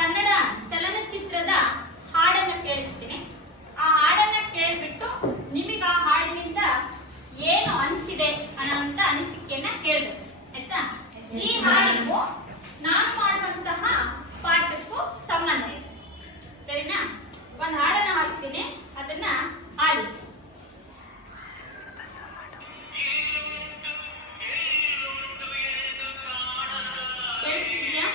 ಕನ್ನಡ ಚಲನಚಿತ್ರದ ಹಾಡನ್ನು ಕೇಳಿಸ್ತೀನಿ. ಆ ಹಾಡನ್ನ ಕೇಳ್ಬಿಟ್ಟು ನಿಮಗೆ ಆ ಹಾಡಿನಿಂದ ಏನು ಅನಿಸಿದೆ ಅನ್ನೋಂಥ ಅನಿಸಿಕೆಯನ್ನ ಹೇಳ್ಬೇಕು, ಆಯ್ತಾ? ಈ ಹಾಡಿಗೂ ನಾನು ಮಾಡುವಂತಹ ಪಾಠಕ್ಕೂ ಸಂಬಂಧ ಇದೆ, ಸರಿನಾ? ಒಂದು ಹಾಡನ್ನ ಹಾಕ್ತೀನಿ, ಅದನ್ನ ಆಲಿಸಿ. ಕೇಳಿಸ್ತಿದ್ಯಾ?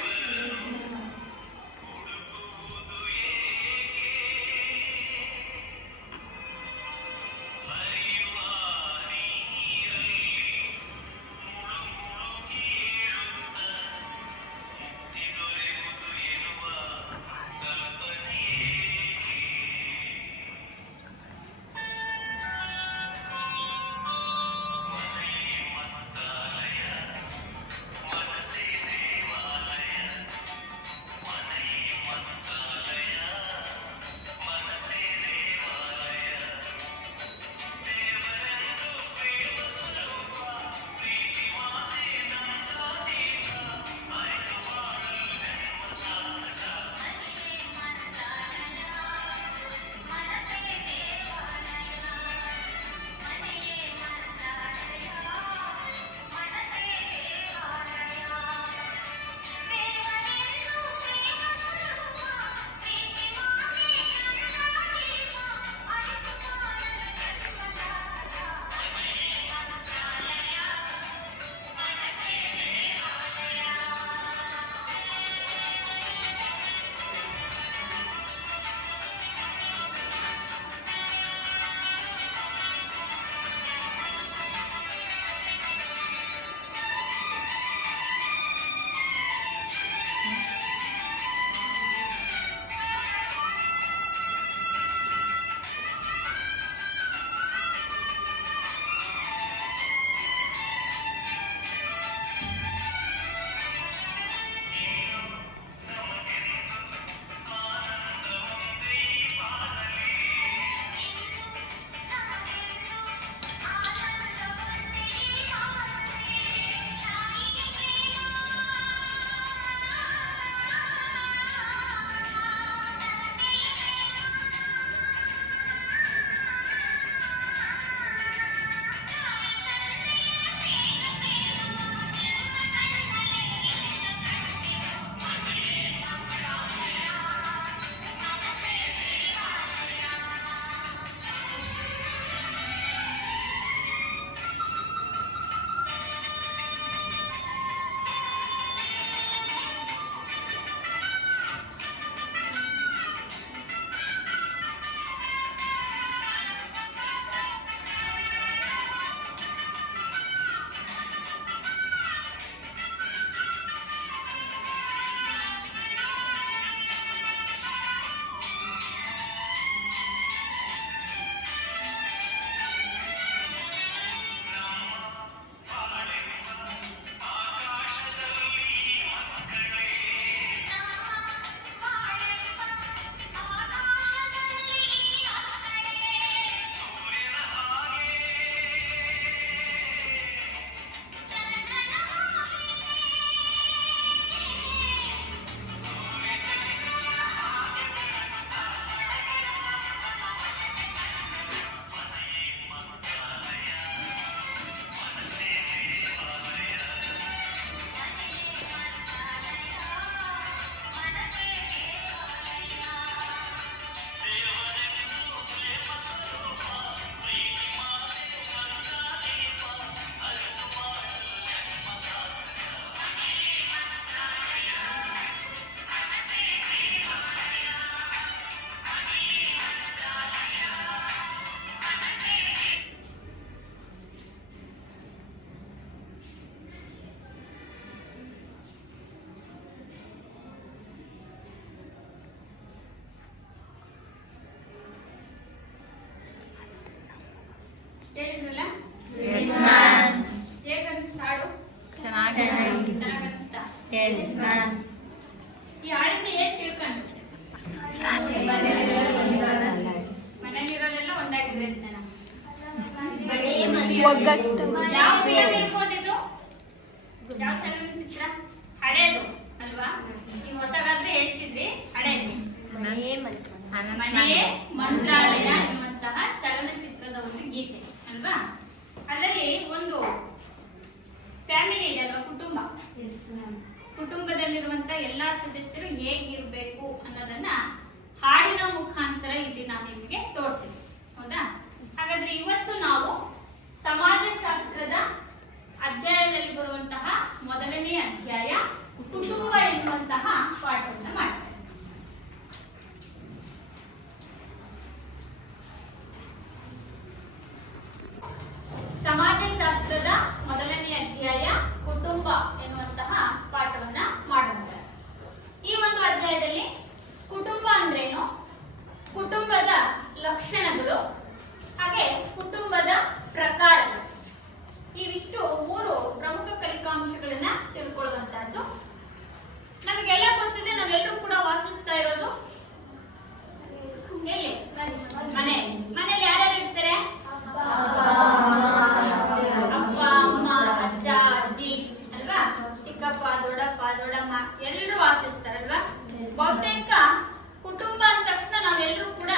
ಕೇಳಿದ್ರಲ್ಲ? ಹೇಗೆ ಅನಿಸ್ತು ಹಾಡು? ಚೆನ್ನಾಗಿ ಅನಿಸ್ತಾ? ಈ ಹಾಡಿಂದ ಏನ್ ತಿಳ್ಕೊಂಡು? ಮನೆಯಲ್ಲಿರೋರೆಲ್ಲ ಒಂದಾಗಿದ್ರೆ ಅಂತ. ಯಾವ ಫಿಲಂ ಇರ್ಬೋದು ಇದು? ಯಾವ ಚಲನಚಿತ್ರ? ಹಳೇದು ಅಲ್ವಾ? ನೀವು ಹೊಸಗಾದ್ರೆ ಹೇಳ್ತಿದ್ರಿ, ಹಳೇದು ಮನೆಯೇ ಮಂತ್ರಾಲಯ ಎನ್ನುವಂತಹ ಚಲನಚಿತ್ರದ ಒಂದು ಗೀತೆ ಅಲ್ವಾ? ಅದರಲ್ಲಿ ಒಂದು ಫ್ಯಾಮಿಲಿ ಇದೆ ಅಲ್ವಾ, ಕುಟುಂಬ. ಕುಟುಂಬದಲ್ಲಿರುವಂತ ಎಲ್ಲಾ ಸದಸ್ಯರು ಹೇಗಿರ್ಬೇಕು ಅನ್ನೋದನ್ನ ಹಾಡಿನ ಮುಖಾಂತರ ಇಲ್ಲಿ ನಾವು ನಿಮಗೆ ತೋರಿಸಿದ್ವಿ, ಹೌದಾ? ಹಾಗಾದ್ರೆ ಇವತ್ತು ನಾವು ಸಮಾಜಶಾಸ್ತ್ರದ ಅಧ್ಯಾಯದಲ್ಲಿ ಬರುವಂತಹ ಮೊದಲನೇ ಅಧ್ಯಾಯ ಕುಟುಂಬ ಎನ್ನುವಂತಹ ಪಾಠವನ್ನು ಮಾಡ್ತೇವೆ. ಸಮಾಜಶಾಸ್ತ್ರದ ಮೊದಲನೇ ಅಧ್ಯಾಯ ಕುಟುಂಬ ಎನ್ನುವಂತಹ ಪಾಠವನ್ನ ಮಾಡೋಣ. ಈ ಒಂದು ಅಧ್ಯಾಯದಲ್ಲಿ ಕುಟುಂಬ ಅಂದ್ರೇನು, ಕುಟುಂಬದ ಲಕ್ಷಣಗಳು, ಹಾಗೆ ಕುಟುಂಬದ ಪ್ರಕಾರಗಳು, ಇವಿಷ್ಟು 3 ಪ್ರಮುಖ ಕಲಿಕಾಂಶಗಳನ್ನ ತಿಳ್ಕೊಳ್ಳುವಂತಹದ್ದು. ನಮಗೆಲ್ಲ ಗೊತ್ತಿದೆ, ನಾವೆಲ್ಲರೂ ಕೂಡ ವಾಸಿಸ್ತಾ ಇರೋದು ಎಲ್ಲಿ? ಮನೆಯಲ್ಲಿ. ಮನೆಯಲ್ಲಿ ಯಾರ್ಯಾರು ಇರ್ತಾರೆ? ಅಪ್ಪ, ಅಮ್ಮ, ಅಜ್ಜ, ಅಜ್ಜಿ ಅಲ್ವಾ? ಚಿಕ್ಕಪ್ಪ, ದೊಡ್ಡಪ್ಪ, ದೊಡ್ಡಮ್ಮ ಎಲ್ಲರೂ ವಾಸಿಸ್ತಾರಲ್ವಾ? ಬಹುತೇಕ ಕುಟುಂಬ ಅಂದ ತಕ್ಷಣ ನಾವೆಲ್ಲರೂ ಕೂಡ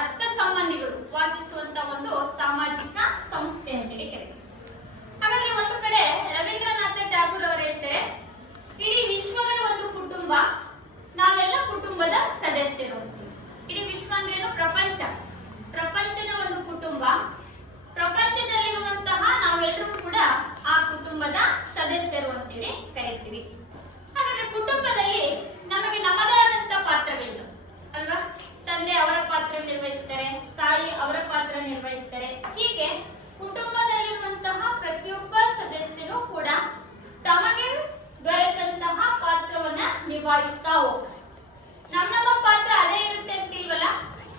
ರಕ್ತ ಸಂಬಂಧಿಗಳು ವಾಸಿಸುವಂತ ಒಂದು ಸಾಮಾಜಿಕ ಸಂಸ್ಥೆ ಅಂತೇಳಿ ಕರೀತೀವಿ. ಹಾಗಾದ್ರೆ ಒಂದು ಕಡೆ ರವೀಂದ್ರನಾಥ ಟ್ಯಾಗೂರ್ ಅವರು ಹೇಳ್ತಾರೆ, ಇಡೀ ವಿಶ್ವವೇ ಒಂದು ಕುಟುಂಬ, ನಾವೆಲ್ಲ ಕುಟುಂಬದ ಸದಸ್ಯರು ಅಂತೀವಿ. ಇಡೀ ವಿಶ್ವ ಅಂದ್ರೇನು? ಪ್ರಪಂಚ. ಪ್ರಪಂಚದ ಒಂದು ಕುಟುಂಬ, ಪ್ರಪಂಚದಲ್ಲಿರುವಂತಹ ನಾವೆಲ್ಲರೂ ಕೂಡ ಆ ಕುಟುಂಬದ ಸದಸ್ಯರು ಅಂತೇಳಿ ಕರೀತೀವಿ. ಹಾಗಾದ್ರೆ ಕುಟುಂಬದಲ್ಲಿ ನಮಗೆ ನಮ್ಮದೇ ಆದಂತ ಪಾತ್ರಗಳಿವೆ ಅಲ್ವಾ? ತಂದೆ ಅವರ ಪಾತ್ರ ನಿರ್ವಹಿಸ್ತಾರೆ, ತಾಯಿ ಅವರ ಪಾತ್ರ ನಿರ್ವಹಿಸ್ತಾರೆ. ಹೀಗೆ ಕುಟುಂಬದಲ್ಲಿರುವಂತಹ ಪ್ರತಿಯೊಬ್ಬ ಸದಸ್ಯರು ಕೂಡ ತಮಗೆ ದೊರೆತಂತಹ ಪಾತ್ರವನ್ನ ನಿಭಾಯಿಸ್ತಾ ಹೋಗ್ತಾರೆ. ನಮ್ಮ ಪಾತ್ರ ಅದೇ ಇರುತ್ತೆ ಅಂತಿಲ್ವಲ್ಲ,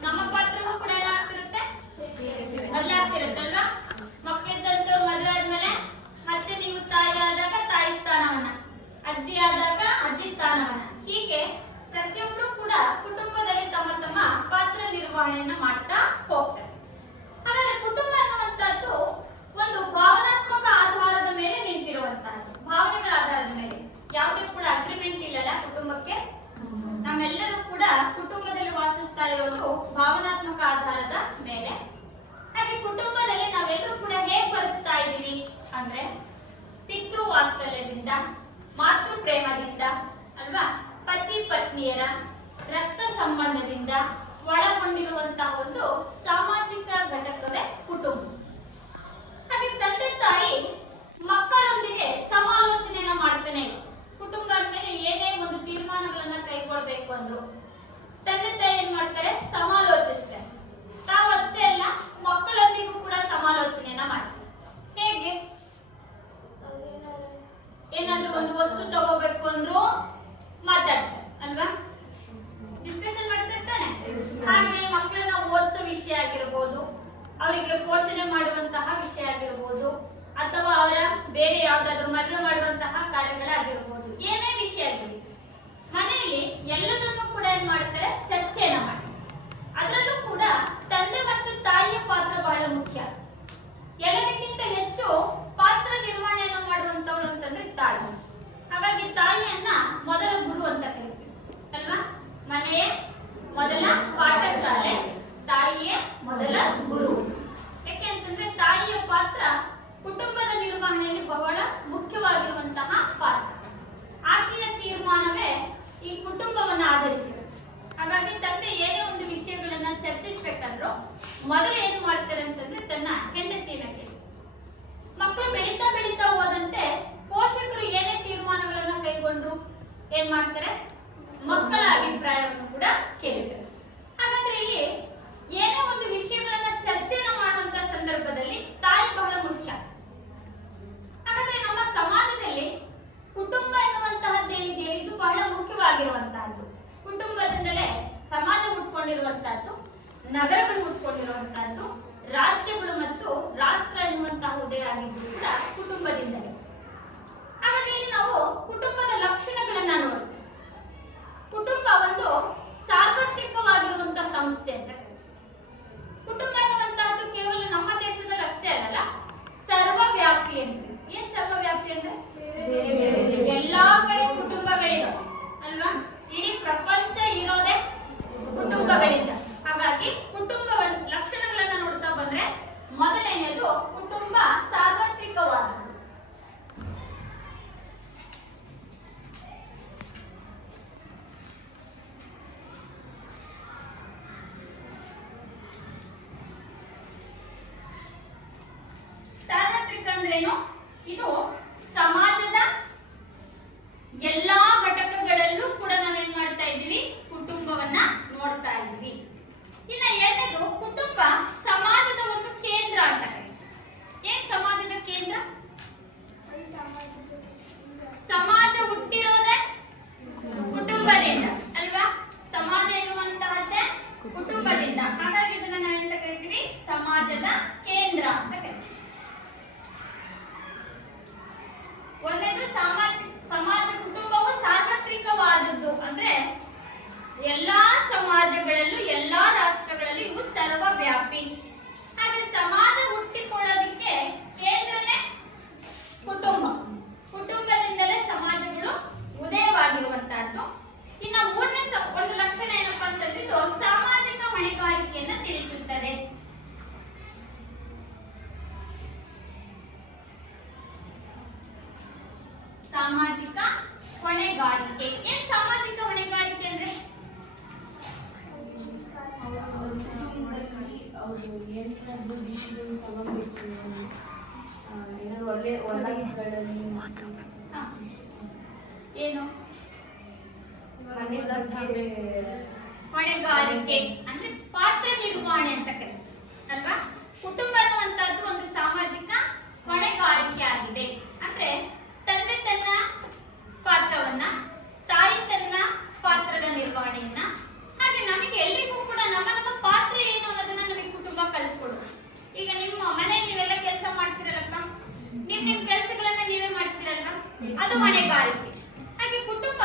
ನಮ್ಮ ಪಾತ್ರವೂ ಕೂಡ ಏನಾಗ್ತಿರುತ್ತೆ? ಬದಲಾಗ್ತಿರುತ್ತಲ್ವಾ? ಮಕ್ಕಳಿದ್ದಂತವ್ರು ಮದುವೆ ಆದ್ಮೇಲೆ ಮತ್ತೆ ನೀವು ತಾಯಿ ಆದಾಗ ತಾಯಿ ಸ್ಥಾನವನ್ನ, ಅಜ್ಜಿ ಆದಾಗ ಅಜ್ಜಿ ಸ್ಥಾನವನ್ನ, ಹೀಗೆ ಪ್ರತಿಯೊಬ್ರು ಕೂಡ ಕುಟುಂಬದಲ್ಲಿ ತಮ್ಮ ತಮ್ಮ ಪಾತ್ರ ನಿರ್ವಹಣೆಯನ್ನ ಮಾಡ್ತಾ ಹೋಗ್ತಾರೆ. ಹಾಗಾದ್ರೆ ಕುಟುಂಬ ಅನ್ನುವಂಥದ್ದು ಒಂದು ಭಾವನಾತ್ಮಕ ಆಧಾರದ ಮೇಲೆ ನಿಂತಿರುವಂತಹದ್ದು, ಭಾವನೆಗಳ ಆಧಾರದ ಮೇಲೆ. ಯಾವುದೇ ಕೂಡ ಅಗ್ರಿಮೆಂಟ್ ಇಲ್ಲಲ್ಲ ಕುಟುಂಬಕ್ಕೆ. ನಮ್ಮೆಲ್ಲರೂ ಕೂಡ ಕುಟುಂಬದಲ್ಲಿ ವಾಸಿಸ್ತಾ ಇರೋದು ಭಾವನಾತ್ಮಕ ಆಧಾರದ ಮೇಲೆ. ಹಾಗೆ ಕುಟುಂಬದಲ್ಲಿ ನಾವೆಲ್ಲರೂ ಕೂಡ ಹೇಗೆ ಬದುಕ್ತಾ ಇದ್ದೀವಿ ಅಂದ್ರೆ ಪಿತೃ ವಾತ್ಸಲ್ಯದಿಂದ, ಮಾತೃ ಪ್ರೇಮದಿಂದ ಅಲ್ವಾ? ಪತಿ ಪತ್ನಿಯರ ರಕ್ತ ಸಂಬಂಧದಿಂದ ಒಳಗೊಂಡಿರುವಂತಹ ಒಂದು ಸಾಮಾಜಿಕ ಘಟಕವೇ ಕುಟುಂಬ. ಹಾಗೆ ತಂದೆ ತಾಯಿ ಮಕ್ಕಳೊಂದಿಗೆ ಸಮಾಲೋಚನೆಯನ್ನ ಮಾಡ್ತಾನೆ. ಕುಟುಂಬ ಅಂದ್ಮೇಲೆ ಏನೇ ಒಂದು ತೀರ್ಮಾನಗಳನ್ನ ಕೈಗೊಳ್ಬೇಕು ಅಂದ್ರು ತಂದೆ ತಾಯಿ ಏನ್ ಮಾಡ್ತಾರೆ? ಸಮಾಲೋಚಿಸ್ತಾರೆ. ತಾವಷ್ಟೇ ಅಲ್ಲ, ಮಕ್ಕಳೊಂದಿಗೂ ಕೂಡ ಸಮಾಲೋಚನೆಯನ್ನ ಮಾಡ್ತಾರೆ. ಹೇಗೆ? ಏನಾದ್ರೂ ಒಂದು ವಸ್ತು ತಗೋಬೇಕು ಅಂದ್ರು ಮಾತಾಡ್ತಾರೆ ಅಲ್ವಾ? ಡಿಸ್ಕಷನ್ ಮಾಡ್ತಿರ್ತಾನೆ. ಹಾಗೆ ಮಕ್ಕಳನ್ನ ಓದಿಸೋ ವಿಷಯ ಆಗಿರ್ಬೋದು, ಅವರಿಗೆ ಪೋಷಣೆ ಮಾಡುವಂತಹ ವಿಷಯ ಆಗಿರ್ಬೋದು, ಅಥವಾ ಅವರ ಬೇರೆ ಯಾವ್ದಾದ್ರು ಮದುವೆ ಮಾಡುವಂತಹ ಕಾರ್ಯಗಳಾಗಿರ್ಬೋದು, ಏನೇ ವಿಷಯ ಆಗಿರಲಿ ಮನೆಯಲ್ಲಿ ಎಲ್ಲದನ್ನು ಕೂಡ ಏನ್ ಮಾಡ್ತಾರೆ? ಚರ್ಚೆಯನ್ನ ಮಾಡ್ತಾರೆ. ಅದರಲ್ಲೂ ಕೂಡ ತಂದೆ ಮತ್ತು ತಾಯಿಯ ಪಾತ್ರ ಬಹಳ ಮುಖ್ಯ. ಎಲ್ಲದಕ್ಕಿಂತ ಹೆಚ್ಚು ಪಾತ್ರ ನಿರ್ವಹಣೆಯನ್ನು ಮಾಡುವಂತವಳು ಅಂತಂದ್ರೆ ತಾಯಿ. ಹಾಗಾಗಿ ತಾಯಿಯನ್ನ ಮೊದಲ ಗುರು ಅಂತ ಕರಿತೀವಿ ಅಲ್ವಾ? ಮನೆಯೇ ಮೊದಲ ಪಾಠಶಾಲೆ, ತಾಯಿಯೇ ಮೊದಲ ಗುರು. ಯಾಕೆ ಅಂತಂದ್ರೆ ತಾಯಿಯ ಪಾತ್ರ ಕುಟುಂಬದ ನಿರ್ವಹಣೆಯಲ್ಲಿ ಬಹಳ ಮುಖ್ಯವಾಗಿರುವಂತಹ ಪಾತ್ರ. ಆಕೆಯ ತೀರ್ಮಾನವೇ ಈ ಕುಟುಂಬವನ್ನು ಆಧರಿಸಿದೆ. ಹಾಗಾಗಿ ತಂದೆ ಏನೇ ಒಂದು ವಿಷಯಗಳನ್ನ ಚರ್ಚಿಸ್ಬೇಕಂದ್ರೂ ಮೊದಲು ಏನ್ ಮಾಡ್ತಾರೆ ಅಂತಂದ್ರೆ ತನ್ನ ಹೆಂಡತಿನ ಕೇಳಿ. ಮಕ್ಕಳು ಬೆಳೀತಾ ಬೆಳೀತಾ ಹೋದಂತೆ ಪೋಷಕರು ಏನೇ ತೀರ್ಮಾನಗಳನ್ನ ಕೈಗೊಂಡ್ರು ಏನ್ ಮಾಡ್ತಾರೆ? ಮಕ್ಕಳ ಅಭಿಪ್ರಾಯವನ್ನು ಕೂಡ ಕೇಳ್ತಾರೆ. ಹಾಗಾದ್ರೆ ಇಲ್ಲಿ ಏನೇ ಒಂದು ವಿಷಯಗಳನ್ನ ಚರ್ಚೆಯನ್ನು ಮಾಡುವಂತ ಸಂದರ್ಭದಲ್ಲಿ ತಾಯಿ ಬಹಳ ಮುಖ್ಯ. ಹಾಗಾದ್ರೆ ನಮ್ಮ ಸಮಾಜದಲ್ಲಿ ಕುಟುಂಬ ಎನ್ನುವಂತಹದ್ದೇನಿದೆಯೋ ಇದು ಬಹಳ ಮುಖ್ಯವಾಗಿರುವಂತಹದ್ದು. ಕುಟುಂಬದಿಂದಲೇ ಸಮಾಜ ಹುಟ್ಕೊಂಡಿರುವಂತಹದ್ದು, ನಗರಗಳು ಹುಟ್ಕೊಂಡಿರುವಂತಹದ್ದು, ರಾಜ್ಯಗಳು ಮತ್ತು ರಾಷ್ಟ್ರ ಎನ್ನುವಂತಹ ಉದಯ ಆಗಿದ್ದು ಕೂಡ ಕುಟುಂಬದಿಂದಲೇ. ಹಾಗಾದ್ರೆ ಇಲ್ಲಿ ನಾವು ಕುಟುಂಬದ ಲಕ್ಷಣಗಳನ್ನ ನೋಡ್ತೀವಿ. ಕುಟುಂಬ ಒಂದು ಸಾರ್ವತ್ರಿಕವಾಗಿರುವಂತಹ ಸಂಸ್ಥೆ ಅಂತ. ಕುಟುಂಬ ಎನ್ನುವಂತಹದ್ದು ಕೇವಲ ನಮ್ಮ ದೇಶದಲ್ಲಿ ಅಷ್ಟೇ ಅಲ್ಲ, ಸರ್ವವ್ಯಾಪಿ ಅಂತ. ಏನ್ ಸರ್ವವ್ಯಾಪಿ ಅಂದ್ರೆ ಎಲ್ಲಾ ಕಡೆ ಕುಟುಂಬಗಳಿವೆ. ಅಂದ್ರೇನು? ಇದು ಸಮಾಜದ ಎಲ್ಲಾ ಘಟಕಗಳಲ್ಲೂ ಕೂಡ ನಾವೇನ್ ಮಾಡ್ತಾ ಇದ್ದೀವಿ? ಕುಟುಂಬವನ್ನ ನೋಡ್ತಾ ಇದ್ದೀವಿ. ಇನ್ನ ಎರಡನೇದು, ಕುಟುಂಬ ಸಮಾಜದ ಒಂದು ಕೇಂದ್ರ ಅಂತ ಕರೀತಾರೆ. ಏನ್ ಸಮಾಜದ ಕೇಂದ್ರ? ಸಮಾಜ ಹುಟ್ಟಿರೋದೇ ಕುಟುಂಬದಿಂದ ಅಲ್ವಾ? ಸಮಾಜ ಇರುವಂತಹದ್ದೇ ಕುಟುಂಬದಿಂದ. ಹಾಗಾಗಿ ಇದನ್ನ ನಾವೆಂತ ಕರಿತೀವಿ? ಸಮಾಜದ ಕೇಂದ್ರ ಅಂತ ಕರಿತೀವಿ. ಒಂದನೇದು ಸಮಾಜ ಕುಟುಂಬವು ಸಾರ್ವತ್ರಿಕವಾದದ್ದು, ಅಂದ್ರೆ ಎಲ್ಲಾ ಸಮಾಜಗಳಲ್ಲೂ ಎಲ್ಲಾ ರಾಷ್ಟ್ರಗಳಲ್ಲೂ ಇವು ಸರ್ವವ್ಯಾಪಿ. ಹಾಗೆ ಸಮಾಜ ಹುಟ್ಟಿಕೊಳ್ಳೋದಕ್ಕೆ ಕೇಂದ್ರನೇ ಕುಟುಂಬ. ಕುಟುಂಬದಿಂದಲೇ ಸಮಾಜಗಳು ಉದಯವಾಗಿರುವಂತಹದ್ದು. ಇನ್ನು ಮೂರನೇ ಒಂದು ಲಕ್ಷಣ ಏನಪ್ಪಾ ಅಂತಂದ್ರೆ ಇದು ಸಾಮಾಜಿಕ ಹೊಣೆಗಾರಿಕೆಯನ್ನ ತಿಳಿಸುತ್ತದೆ. ಸಾಮಾಜಿಕ ಹೊಣೆಗಾರಿಕೆ. ಏನ್ ಸಾಮಾಜಿಕ ಹೊಣೆಗಾರಿಕೆ ಅಂದ್ರೆ? ಏನು ಹೊಣೆಗಾರಿಕೆ ಅಂದ್ರೆ ಪಾತ್ರ ನಿರ್ವಹಣೆ ಅಂತ ಕರೀತಾರೆ ಅಲ್ವಾ? ಕುಟುಂಬ ಅನ್ನುವಂತಹದ್ದು ಒಂದು ಸಾಮಾಜಿಕ ಹೊಣೆಗಾರಿಕೆ ಆಗಿದೆ. ಅಂದ್ರೆ ತಂದೆ ತನ್ನ ಪಾತ್ರವನ್ನ, ತಾಯಿ ತನ್ನ ಪಾತ್ರದ ನಿರ್ವಹಣೆಯನ್ನ, ಹಾಗೆ ನಮಗೆ ಎಲ್ರಿಗೂ ಕೂಡ ನಮ್ಮ ನಮ್ಮ ಪಾತ್ರ ಏನು ಅನ್ನೋದನ್ನ ನಮಗೆ ಕುಟುಂಬ ಕಲಿಸ್ಕೊಡುತ್ತೆ. ಈಗ ನಿಮ್ಮ ಮನೆಯಲ್ಲಿ ನೀವೆಲ್ಲ ಕೆಲಸ ಮಾಡ್ತಿರಲ್ಲಪ್ಪ, ನಿಮ್ ಕೆಲಸಗಳನ್ನ ನೀವೇ ಮಾಡ್ತಿರಲ್ವಾ? ಅದು ಹೊಣೆಗಾರಿಕೆ. ಹಾಗೆ ಕುಟುಂಬ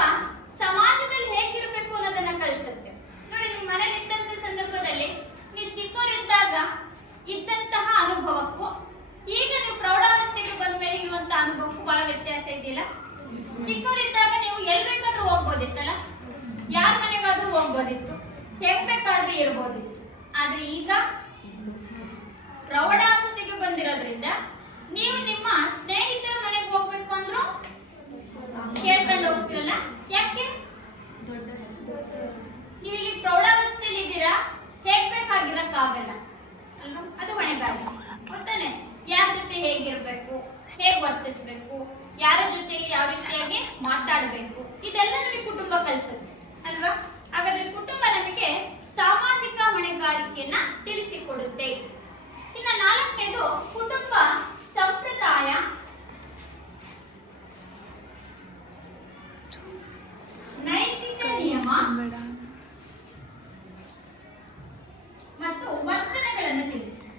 ಸಮಾಜದಲ್ಲಿ ಹೇಗಿರ್ಬೇಕು ಅನ್ನೋದನ್ನ ಕಲಿಸುತ್ತೆ. ನೋಡಿ, ನಿಮ್ಮ ಮನೇಲಿ ಇದ್ದಂತ ಸಂದರ್ಭದಲ್ಲಿ ನೀವು ಚಿಕ್ಕವರಿದ್ದಾಗ ಇದ್ದಂತಹ ಅನುಭವಕ್ಕೂ ಈಗ ನೀವು ಪ್ರೌಢಾವಸ್ಥೆಗೆ ಬಂದ ಮೇಲೆ ಇರುವಂತ ಅನುಭವಕ್ಕೂ ಬಹಳ ವ್ಯತ್ಯಾಸ ಇದೆಯಲ್ಲ. ಚಿಕ್ಕವರಿದ್ದಾಗ ನೀವು ಎಲ್ ಬೇಕಾದ್ರೂ ಹೋಗ್ಬೋದಿತ್ತಲ್ಲ, ಯಾರ ಮನೆಗಾದ್ರೂ ಹೋಗ್ಬೋದಿತ್ತು, ಹೇಗ್ ಬೇಕಾದ್ರೂ ಇರ್ಬೋದಿತ್ತು. ಆದ್ರೆ ಈಗ ಪ್ರೌಢಾವಸ್ಥೆಗೆ ಬಂದಿರೋದ್ರಿಂದ ನೀವು ನಿಮ್ಮ ಸ್ನೇಹಿತರ ಮನೆಗೆ ಹೋಗ್ಬೇಕು ಅಂದ್ರೂ ಕೇಳ್ಕೊಂಡು ಹೋಗ್ತಿರಲ್ಲ. ಯಾಕೆ? ನೀವು ಇಲ್ಲಿ ಪ್ರೌಢಾವಸ್ಥೆಯಲ್ಲಿ ಇದ್ದೀರಾ, ಹೇಗ್ ಬೇಕಾಗಿರಕ್ಕಾಗಲ್ಲ ಅಲ್ವಾ? ಅದು ಹೊಣೆಗಾರಿಕೆ ಗೊತ್ತಾನೆ. ಯಾರ ಜೊತೆ ಹೇಗಿರ್ಬೇಕು, ಹೇಗ್ ವರ್ತಿಸ್ಬೇಕು, ಯಾರ ಜೊತೆ ಯಾವ ರೀತಿಯಾಗಿ ಮಾತಾಡಬೇಕು, ಇದೆಲ್ಲ ನಮಗೆ ಕುಟುಂಬ ಕಲಿಸುತ್ತೆ ಅಲ್ವಾ? ಹಾಗಾದ್ರೆ ಕುಟುಂಬ ನಮಗೆ ಸಾಮಾಜಿಕ ಹೊಣೆಗಾರಿಕೆಯನ್ನ ತಿಳಿಸಿಕೊಡುತ್ತೆ. ಇನ್ನು ನಾಲ್ಕನೇದು, ಕುಟುಂಬ ಸಂಪ್ರದಾಯ ನೈತಿಕ ನಿಯಮ ಮತ್ತು ವರ್ತನೆಗಳನ್ನು ತಿಳಿಸುತ್ತೆ.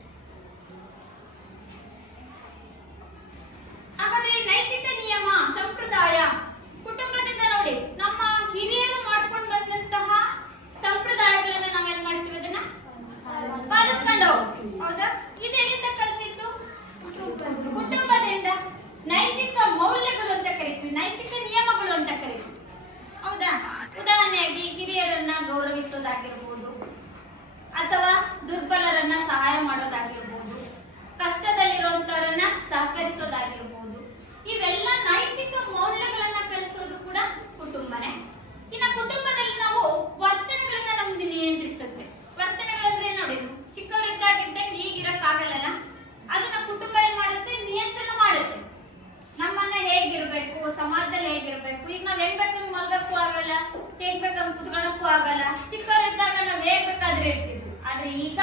ಹಾಗಾದ್ರೆ ನೈತಿಕ ನಿಯಮ, ಸಂಪ್ರದಾಯ, ಕುಟುಂಬದಿಂದ ನೋಡಿ ನಮ್ಮ ಹಿರಿಯರು ಮಾಡ್ಕೊಂಡು ಬಂದಂತಹ ಸಂಪ್ರದಾಯಗಳನ್ನ ನಾವೇನ್ ಮಾಡ್ತೀವಿ? ಅದನ್ನ ಪಾಲಿಸ್ಕೊಂಡು ಹೋಗ್ತೀವಿ. ಹೌದಾ? ಇದೆಲ್ಲಿಂದ ಕಲ್ತಿದ್ದು? ಕುಟುಂಬದಿಂದ. ನೈತಿಕ ಮೌಲ್ಯಗಳು ಅಂತ ಕರಿತೀವಿ, ನೈತಿಕ ನಿಯಮಗಳು ಅಂತ ಕರಿತೀವಿ. ಹೌದಾ? ಉದಾಹರಣೆಯಾಗಿ ಹಿರಿಯರನ್ನ ಗೌರವಿಸೋದಾಗಿರ್ಬೋದು, ಅಥವಾ ದುರ್ಬಲರನ್ನ ಸಹಾಯ ಮಾಡೋದಾಗಿರ್ಬೋದು, ಕಷ್ಟದಲ್ಲಿರುವಂತವರನ್ನ ಸಹಕರಿಸೋದಾಗಿರ್ಬೋದು, ಇವೆಲ್ಲ ನೈತಿಕ ಮೌಲ್ಯಗಳನ್ನ ಕಲಿಸೋದು ಕೂಡ ಕುಟುಂಬನೇ. ಇನ್ನು ಕುಟುಂಬದಲ್ಲಿ ನಾವು ವರ್ತನೆಗಳನ್ನ ನಮ್ದು ನಿಯಂತ್ರಿಸುತ್ತೆ. ವರ್ತನೆಗಳಂದ್ರೆ ನೋಡಿ, ಚಿಕ್ಕವರಿದ್ದಾಗಿದ್ದಂಗೆ ಈಗಿರಕ್ಕಾಗಲ್ಲ, ಅದನ್ನ ಕುಟುಂಬ ಏನ್ ಮಾಡುತ್ತೆ? ನಿಯಂತ್ರಣ ಮಾಡುತ್ತೆ. ನಮ್ಮನ್ನ ಹೇಗಿರ್ಬೇಕು, ಸಮಾಜದಲ್ಲಿ ಹೇಗಿರ್ಬೇಕು. ಈಗ ನಾವ್ ಹೆಂಗ್ ಬೇಕಾದ್ರೂ ಮಲ್ಗಕ್ಕೂ ಆಗಲ್ಲ, ಹೇಗ್ ಬೇಕಾದ್ರೂ ಕುತ್ಕೊಳ್ಳಕ್ಕೂ ಆಗಲ್ಲ. ಚಿಕ್ಕವರಿದ್ದಾಗ ನಾವ್ ಹೇಗ್ ಬೇಕಾದ್ರೆ ಇರ್ತಿದ್ವಿ, ಆದ್ರೆ ಈಗ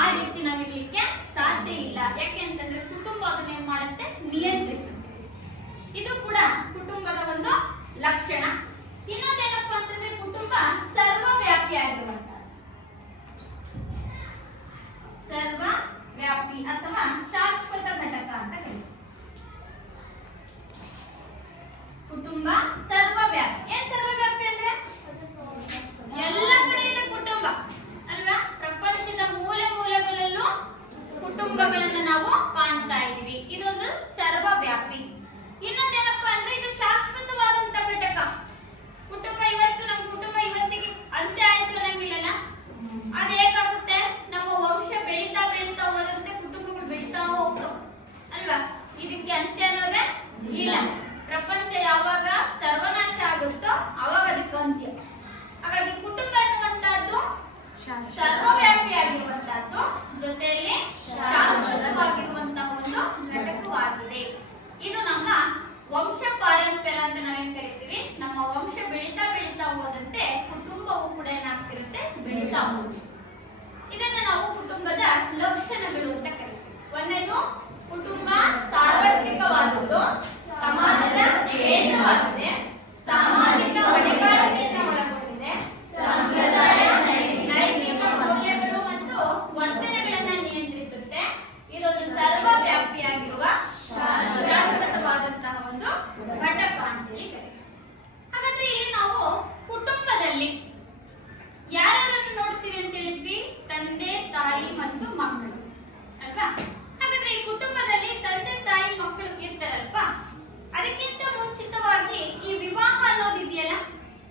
ಆ ರೀತಿ ನಾವಿರ್ಲಿಕ್ಕೆ ಸಾಧ್ಯ ಇಲ್ಲ. ಯಾಕೆಂತಂದ್ರೆ ಕುಟುಂಬ ಅದನ್ನ ಏನ್ ಮಾಡುತ್ತೆ? ನಿಯಂತ್ರಿಸುತ್ತೆ. ಇದು ಕೂಡ ಕುಟುಂಬದ ಒಂದು ಲಕ್ಷಣ. ಇನ್ನೊಂದೇನಪ್ಪ ಅಂತಂದ್ರೆ ಕುಟುಂಬ ಸರ್ವವ್ಯಾಪಿ ಆಗಿರುವಂತ, ಸರ್ವವ್ಯಾಪಿ ಅಥವಾ ಶಾಶ್ವತ ಘಟಕ ಅಂತ ಕರೀತಾರೆ. ಕುಟುಂಬ ಸರ್ವವ್ಯಾಪಿ. ಏನ್ ಸರ್ವವ್ಯಾಪಿ ಅಂದ್ರೆ? ಎಲ್ಲ ಕಡೆ ಇದೆ ಕುಟುಂಬ ಅಲ್ವಾ? ಪ್ರಪಂಚದ ಮೂಲೆ ಮೂಲೆಗಳಲ್ಲೂ ಕುಟುಂಬಗಳನ್ನ ನಾವು ಕಾಣ್ತಾ ಇದೀವಿ. ಇದೊಂದು ಸರ್ವವ್ಯಾಪಿ. ಇನ್ನೊಂದೇನಪ್ಪ ಅಂದ್ರೆ ಇದು ಶಾಶ್ವತವಾದಂತ ಘಟಕ. ಕುಟುಂಬವಾಗಿದೆ. ಇದು ನಮ್ಮ ವಂಶ ಪಾರಂಪರ್ಯ ಅಂತ ನಾವೇನ್ ಕರಿತೀವಿ. ನಮ್ಮ ವಂಶ ಬೆಳೀತಾ ಬೆಳೀತಾ ಹೋದಂತೆ ಕುಟುಂಬವು ಕೂಡ ಏನಾಗ್ತಿರುತ್ತೆ, ಬೆಳೀತಾ ಹೋಗುತ್ತೆ. ಇದನ್ನ ನಾವು ಕುಟುಂಬದ ಲಕ್ಷಣಗಳು ಅಂತ ಕರಿತೀವಿ. ಒಂದನೇದು ಕುಟುಂಬ ಸಾರ್ವತ್ರಿಕವಾದದ್ದು, ಸಮಾಜದ ಕೇಂದ್ರವಾಗಿದೆ, ಸಾಮಾಜಿಕ ಹೊಣೆಗಾರಿಕೆಯನ್ನು ಒಳಗೊಂಡಿದೆ, ಸಂಪ್ರದಾಯ ನೈತಿಕ ಮೌಲ್ಯಗಳು ಮತ್ತು ವರ್ತನೆಗಳನ್ನ ನಿಯಂತ್ರಿಸುತ್ತೆ. ಇದೊಂದು ಸರ್ವವ್ಯಾಪಿಯಾಗಿರುವ ಶಾಶ್ವತವಾದಂತಹ ಒಂದು ಘಟಕ ಅಂತ ಹೇಳಿ ಕರೀತೀವಿ. ಹಾಗಾದ್ರೆ ಇಲ್ಲಿ ನಾವು ಕುಟುಂಬದಲ್ಲಿ ಯಾರನ್ನು ನೋಡ್ತೀವಿ ಅಂತ ಹೇಳಿದ್ವಿ, ತಂದೆ ತಾಯಿ ಮತ್ತು ಮಕ್ಕಳು ಅಲ್ವಾ. ಹಾಗಾದ್ರೆ ಈ ಕುಟುಂಬದಲ್ಲಿ ತಂದೆ ತಾಯಿ ಮಕ್ಕಳು ಇರ್ತಾರಲ್ವಾ, ಅದಕ್ಕಿಂತ ಮುಂಚಿತವಾಗಿ ಈ ವಿವಾಹ ಅನ್ನೋದಿದೆಯಲ್ಲ,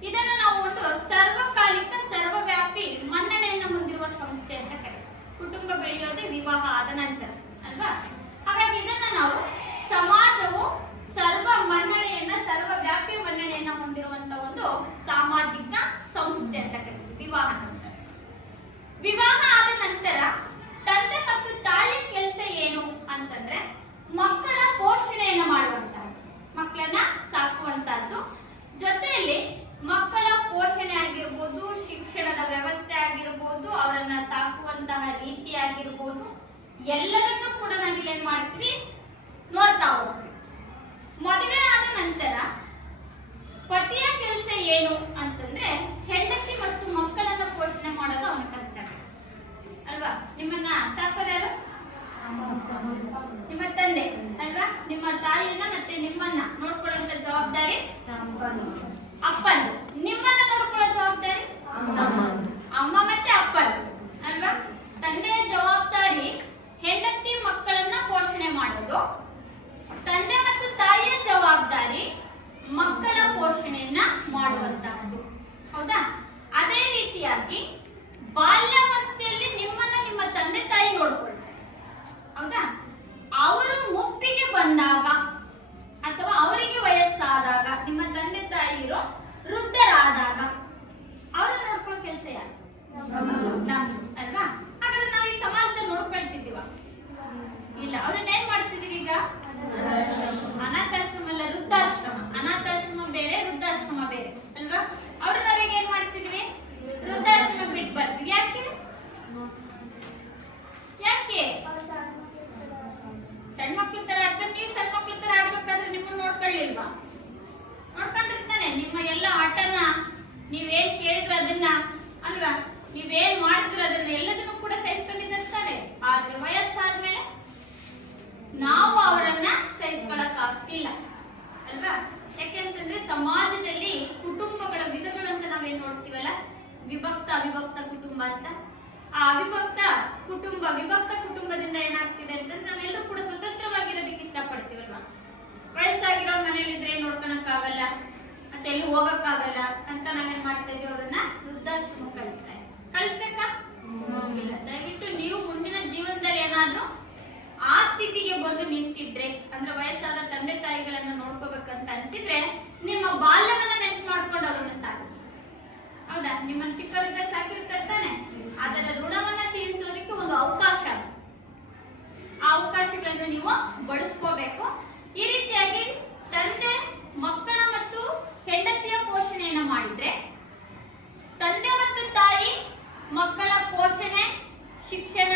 ಇದನ್ನ ನಾವು ಒಂದು ಸರ್ವಕಾಲಿಕ ಸರ್ವವ್ಯಾಪಿ ಮನ್ನಣೆಯನ್ನು ಹೊಂದಿರುವ ಸಂಸ್ಥೆ ಅಂತ ಕರೀತೀವಿ. ಕುಟುಂಬ ಬೆಳೆಯೋದೇ ವಿವಾಹ ಆದ ನಂತರ ಅಲ್ವಾ. ಹಾಗಾಗಿ ಇದನ್ನ ನಾವು ಸಮಾಜವು ಸರ್ವ ಮನ್ನಣೆಯನ್ನ ಸರ್ವವ್ಯಾಪಿ ಮನ್ನಣೆಯನ್ನ ಹೊಂದಿರುವಂತ ಒಂದು ಸಾಮಾಜಿಕ ಸಂಸ್ಥೆ ಅಂತ ಕರೀತೀವಿ ವಿವಾಹ. ವಿವಾಹ ಆದ ನಂತರ ತಂದೆ ಮತ್ತು ತಾಯಿಯ ಕೆಲಸ ಏನು ಅಂತಂದ್ರೆ ಮಕ್ಕಳ ಪೋಷಣೆಯನ್ನು ಮಾಡುವಂತಹದ್ದು, ಮಕ್ಕಳನ್ನ ಸಾಕುವಂತಹದ್ದು, ಜೊತೆಯಲ್ಲಿ ಮಕ್ಕಳ ಪೋಷಣೆ ಆಗಿರ್ಬೋದು, ಶಿಕ್ಷಣದ ವ್ಯವಸ್ಥೆ ಆಗಿರ್ಬೋದು, ಅವರನ್ನ ಸಾಕುವಂತಹ ರೀತಿ ಆಗಿರ್ಬೋದು, ಎಲ್ಲದನ್ನೂ ಕೂಡ ನಾವಿಲ್ಲಿ ಏನ್ ಮಾಡ್ತೀವಿ, ನೋಡ್ತಾ ಹೋಗ್ತೀವಿ. ಮದುವೆ ಆದ ನಂತರ ಪತಿಯ ಕೆಲಸ ಏನು ಅಂತಂದ್ರೆ ಹೆಂಡತಿ ಮತ್ತು ಮಕ್ಕಳನ್ನ ಪೋಷಣೆ ಮಾಡೋದು ಅವನ ಕರ್ತವ್ಯ ಅಲ್ವಾ. ನಿಮ್ಮನ್ನ ಸಾಕೋರು ಯಾರು? ನಿಮ್ಮ ತಂದೆ ಅಲ್ವಾ. ನಿಮ್ಮ ತಾಯಿಯನ್ನ ಮತ್ತೆ ನಿಮ್ಮನ್ನ ನೋಡ್ಕೊಳ್ಳುವಂತ ಜವಾಬ್ದಾರಿ ಅಪ್ಪಂದು. ನಿಮ್ಮನ್ನ ನೋಡ್ಕೊಳ್ಳೋ ಜವಾಬ್ದಾರಿ ಅಮ್ಮ ಮತ್ತೆ ಅಪ್ಪಂದು ಅಲ್ವಾ. ತಂದೆಯ ಜವಾಬ್ದಾರಿ ಹೆಂಡತಿ ಮಕ್ಕಳನ್ನ ಪೋಷಣೆ ಮಾಡೋದು, ತಂದೆ ಮತ್ತು ತಾಯಿಯ ಜವಾಬ್ದಾರಿ ಮಕ್ಕಳ ಪೋಷಣೆಯನ್ನ ಮಾಡುವಂತಹದ್ದು, ಹೌದಾ. ಅದೇ ರೀತಿಯಾಗಿ ಬಾಲ್ಯಾವಸ್ಥೆಯಲ್ಲಿ ನಿಮ್ಮನ್ನ ನಿಮ್ಮ ತಂದೆ ತಾಯಿ ನೋಡ್ಕೊಳ್ತಾರೆ, ಹೌದಾ. ಅವರು ಮುಪ್ಪಿಗೆ ಬಂದಾಗ ಅಥವಾ ಅವರಿಗೆ ವಯಸ್ಸಾದಾಗ, ನಿಮ್ಮ ತಂದೆ ತಾಯಿರು ವೃದ್ಧರಾದಾಗ ಅವರನ್ನ ನೋಡ್ಕೊಳ್ಳೋ ಕೆಲಸ ಯಾರು? ಅಲ್ವಾ. ಹಾಗಾದ್ರೆ ನಾವೀಗ ಸಮಾಜದಲ್ಲಿ ನೋಡ್ಕೊಳ್ತಿದ್ದೀವ? ಇಲ್ಲ. ಅವ್ರನ್ನ ಏನ್ ಮಾಡ್ತಿದೀವಿ ಈಗ? ಅನಾಥಾಶ್ರಮ ಅಲ್ಲ, ವೃದ್ಧಾಶ್ರಮ. ಅನಾಥಾಶ್ರಮ ಬೇರೆ, ವೃದ್ಧಾಶ್ರಮ ಬೇರೆ ಅಲ್ವಾ. ಅವ್ರ ನಾವೀಗ ಏನ್ ಮಾಡ್ತಿದ್ವಿ? ವೃದ್ಧಾಶ್ರಮ ಬಿಟ್ಟು ಬರ್ತೀವಿ. ಯಾಕೆ? ಯಾಕೆ? ಸಣ್ಣ ಮಕ್ಳ ತರ ಆಡ್ತಾರೆ. ನೀವು ಸಣ್ಣ ಮಕ್ಳ ತರ ಆಡ್ಬೇಕಾದ್ರೆ ನಿಮ್ಮನ್ನ ನೋಡ್ಕೊಳ್ಳಿಲ್ವಾ? ನೋಡ್ಕೊಂಡಿರ್ತಾನೆ. ನಿಮ್ಮ ಎಲ್ಲ ಆಟನ ನೀವೇನ್ ಕೇಳಿದ್ರೆ ಅದನ್ನ ಅಲ್ವಾ, ನೀವೇನ್ ಮಾಡಿದ್ರೆ ಅದನ್ನ ಎಲ್ಲದನ್ನು ಕೂಡ ಸಹಿಸ್ಕೊಂಡಿರ್ತಾರೆ. ಆದ್ರೆ ವಯಸ್ಸಾದ್ಮೇಲೆ ನಾವು ಅವರನ್ನ ಸಹಿಸ್ಕೊಳಕ್ ಆಗ್ತಿಲ್ಲ ಅಲ್ವಾ. ಯಾಕೆಂತಂದ್ರೆ ಸಮಾಜದಲ್ಲಿ ಕುಟುಂಬಗಳ ವಿಧಗಳಂತ ನಾವೇನ್ ನೋಡ್ತೀವಲ್ಲ, ವಿಭಕ್ತ ಅವಿಭಕ್ತ ಕುಟುಂಬ ಅಂತ. ಆ ಅವಿಭಕ್ತ ಕುಟುಂಬ ವಿಭಕ್ತ ಕುಟುಂಬದಿಂದ ಏನಾಗ್ತಿದೆ ಅಂತಂದ್ರೆ ನಾವೆಲ್ಲರೂ ಕೂಡ ಸ್ವತಂತ್ರವಾಗಿರೋದಕ್ಕೆ ಇಷ್ಟಪಡ್ತೀವಲ್ವಾ. ವಯಸ್ಸಾಗಿರೋ ಮನೇಲಿದ್ರೆ ನೋಡ್ಕೊಳಕ್ ಆಗಲ್ಲ, ಮತ್ತೆ ಎಲ್ಲಿ ಹೋಗಕ್ಕಾಗಲ್ಲ ಅಂತ ನಾವೇನ್ ಮಾಡ್ತಾ ಇದೀವಿ, ಅವ್ರನ್ನ ವೃದ್ಧಾಶ್ರಮ ಕಳಿಸ್ತಾ ಇದ್ದೀವಿ. ಕಳಿಸ್ಬೇಕಾ? ಇಲ್ಲ. ದಯವಿಟ್ಟು ನೀವು ಮುಂದಿನ ಜೀವನದಲ್ಲಿ ಏನಾದ್ರೂ ಆ ಸ್ಥಿತಿಗೆ ಬಂದು ನಿಂತಿದ್ರೆ, ಅಂದ್ರೆ ವಯಸ್ಸಾದ ತಂದೆ ತಾಯಿಗಳನ್ನ ನೋಡ್ಕೋಬೇಕಂತ ಅನ್ಸಿದ್ರೆ, ನಿಮ್ಮ ಬಾಲ್ಯವನ್ನ ನೆನಪು ಮಾಡ್ಕೊಂಡು ಅವ್ರನ್ನ ಸಾಕು, ಹೌದಾ. ನಿಮ್ಮನ್ನ ಚಿಕ್ಕವರಿದ್ದಾಗ ಸಾಕಿರ್ತಾರೆ ತಾನೆ. ಅದರ ಋಣವನ್ನ ತೀರಿಸೋದಕ್ಕೆ ಒಂದು ಅವಕಾಶ, ಆ ಅವಕಾಶಗಳನ್ನು ನೀವು ಬಳಸ್ಕೋಬೇಕು. ಈ ರೀತಿಯಾಗಿ ತಂದೆ ಮಕ್ಕಳ ಮತ್ತು ಹೆಂಡತಿಯ ಪೋಷಣೆಯನ್ನ ಮಾಡಿದ್ರೆ, ತಂದೆ ಮತ್ತು ತಾಯಿ ಮಕ್ಕಳ ಪೋಷಣೆ, ಶಿಕ್ಷಣ,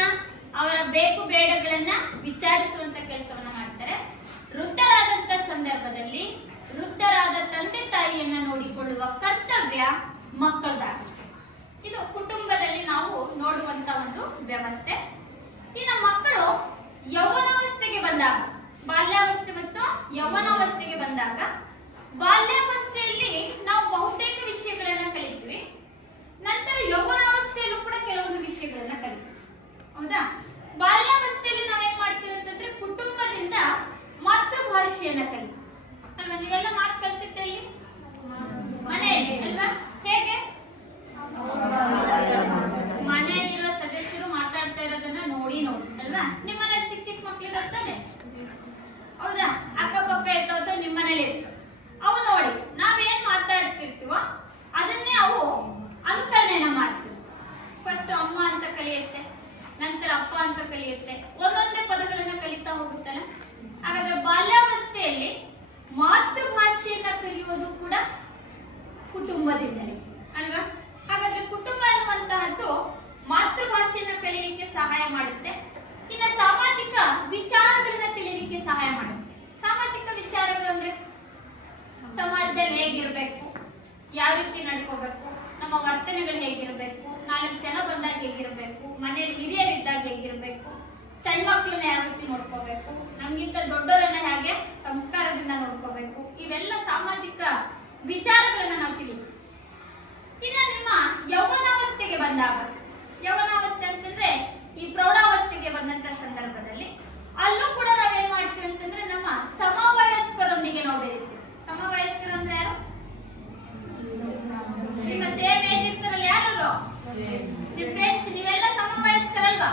ಅವರ ಬೇಕು ಬೇಡಗಳನ್ನ ವಿಚಾರಿಸುವಂತ ಕೆಲಸವನ್ನ ಮಾಡ್ತಾರೆ. ವೃದ್ಧರಾದಂತ ಸಂದರ್ಭದಲ್ಲಿ ವೃದ್ಧರಾದ ತಂದೆ ತಾಯಿಯನ್ನ ನೋಡಿಕೊಳ್ಳುವ ಕರ್ತವ್ಯ ಮಕ್ಕಳದಾಗುತ್ತೆ. ಇದು ಕುಟುಂಬದಲ್ಲಿ ನಾವು ನೋಡುವಂತ ಒಂದು ವ್ಯವಸ್ಥೆ. ಇನ್ನು ಮಕ್ಕಳು ಯೌವನಾವಸ್ಥೆಗೆ ಬಂದಾಗ, ಬಾಲ್ಯಾವಸ್ಥೆ ಮತ್ತು ಯೌವನಾವಸ್ಥೆಗೆ ಬಂದಾಗ, ಬಾಲ್ಯಾವಸ್ಥೆಯಲ್ಲಿ ನಾವು ಬಹುತೇಕ ವಿಷಯಗಳನ್ನ ಕಲಿತೀವಿ. ನಂತರ ಯೌವನಾವಸ್ಥೆಯಲ್ಲೂ ಕೂಡ ಕೆಲವೊಂದು ವಿಷಯಗಳನ್ನ ಕಲಿತೀವಿ, ಹೌದಾ. ಬಾಲ್ಯಾವಸ್ಥೆಯಲ್ಲಿ ನಾವೇನ್ ಮಾಡ್ತೀವಿ ಅಂತಂದ್ರೆ ಕುಟುಂಬದಿಂದ ಮಾತೃಭಾಷೆಯನ್ನ ಕಲಿತೀವಿ ಅಲ್ವಾ. ನೀವೆಲ್ಲ ಮಾತು ಕಲ್ತಿದ್ದಲ್ಲಿ ಮನೆಯಲ್ಲಿ ಅಲ್ವಾ. ಹೇಗೆ? ಮನೆಯಲ್ಲಿರೋ ಸದಸ್ಯರು ಮಾತಾಡ್ತಾ ಇರೋದನ್ನ ನೋಡಿ ಅಲ್ವಾ. ನಿಮ್ಮನೆ ಚಿಕ್ಕ ಚಿಕ್ಕ ಮಕ್ಳು ಬರ್ತಾನೆ, ಹೌದಾ. ಅಕ್ಕಪಕ್ಕ ಇರ್ತಾವ ನಿಮ್ಮನೇಲಿ ಇರ್ತಾವ. ಅವು ನೋಡಿ ನಾವೇನ್ ಮಾತಾಡ್ತಿರ್ತೀವೋ ಅದನ್ನೇ ಅವು ಅನುಕರಣೆಯನ್ನ ಮಾಡ್ತೀವಿ. ಫಸ್ಟ್ ಅಮ್ಮ ಅಂತ ಕಲಿಯುತ್ತೆ, ನಂತರ ಅಪ್ಪ ಅಂತ ಕಲಿಯುತ್ತೆ, ಒಂದೊಂದೇ ಪದಗಳನ್ನ ಕಲಿತಾ ಹೋಗುತ್ತಲ್ಲ. ಆಗ ಸಮಾಜದಲ್ಲಿ ಹೇಗಿರ್ಬೇಕು, ಯಾವ ರೀತಿ ನಡ್ಕೋಬೇಕು, ನಮ್ಮ ವರ್ತನೆಗಳು ಹೇಗಿರ್ಬೇಕು, 4 ಜನ ಬಂದಾಗ ಹೇಗಿರ್ಬೇಕು, ಮನೆಯಲ್ಲಿ ಹಿರಿಯರಿದ್ದಾಗ ಹೇಗಿರ್ಬೇಕು, ಸಣ್ಣ ಮಕ್ಕಳನ್ನ ಯಾವ ರೀತಿ ನೋಡ್ಕೋಬೇಕು, ನಮ್ಗಿಂತ ದೊಡ್ಡವರನ್ನ ಹೇಗೆ ಸಂಸ್ಕಾರದಿಂದ ನೋಡ್ಕೋಬೇಕು, ಇವೆಲ್ಲ ಸಾಮಾಜಿಕ ವಿಚಾರಗಳನ್ನ ನಾವು ತಿಳಿತೀವಿ. ಇನ್ನು ನಿಮ್ಮ ಯೌವನಾವಸ್ಥೆಗೆ ಬಂದಾಗ, ಯೌವನಾವಸ್ಥೆ ಅಂತಂದ್ರೆ ಈ ಪ್ರೌಢಾವಸ್ಥೆಗೆ ಬಂದಂತ ಸಂದರ್ಭದಲ್ಲಿ ಅಲ್ಲೂ ಕೂಡ ನಾವೇನ್ ಮಾಡ್ತೀವಿ ಅಂತಂದ್ರೆ ನಮ್ಮ ಸಮವಯಸ್ಕರೊಂದಿಗೆ ನಾವು ಬೆರೀತೀವಿ. ಸಮವಯಸ್ಕರು ಅಂದ್ರೆ ಯಾರು? ನಿಮ್ಮ ಸೇಮ್ ಏಜ್ ಇರ್ತಾರಲ್ಲ, ಯಾರು? ನಿಮ್ಮ ಫ್ರೆಂಡ್ಸ್, ನೀವೆಲ್ಲ ಸಮವಯಸ್ಕರಲ್ವಾ?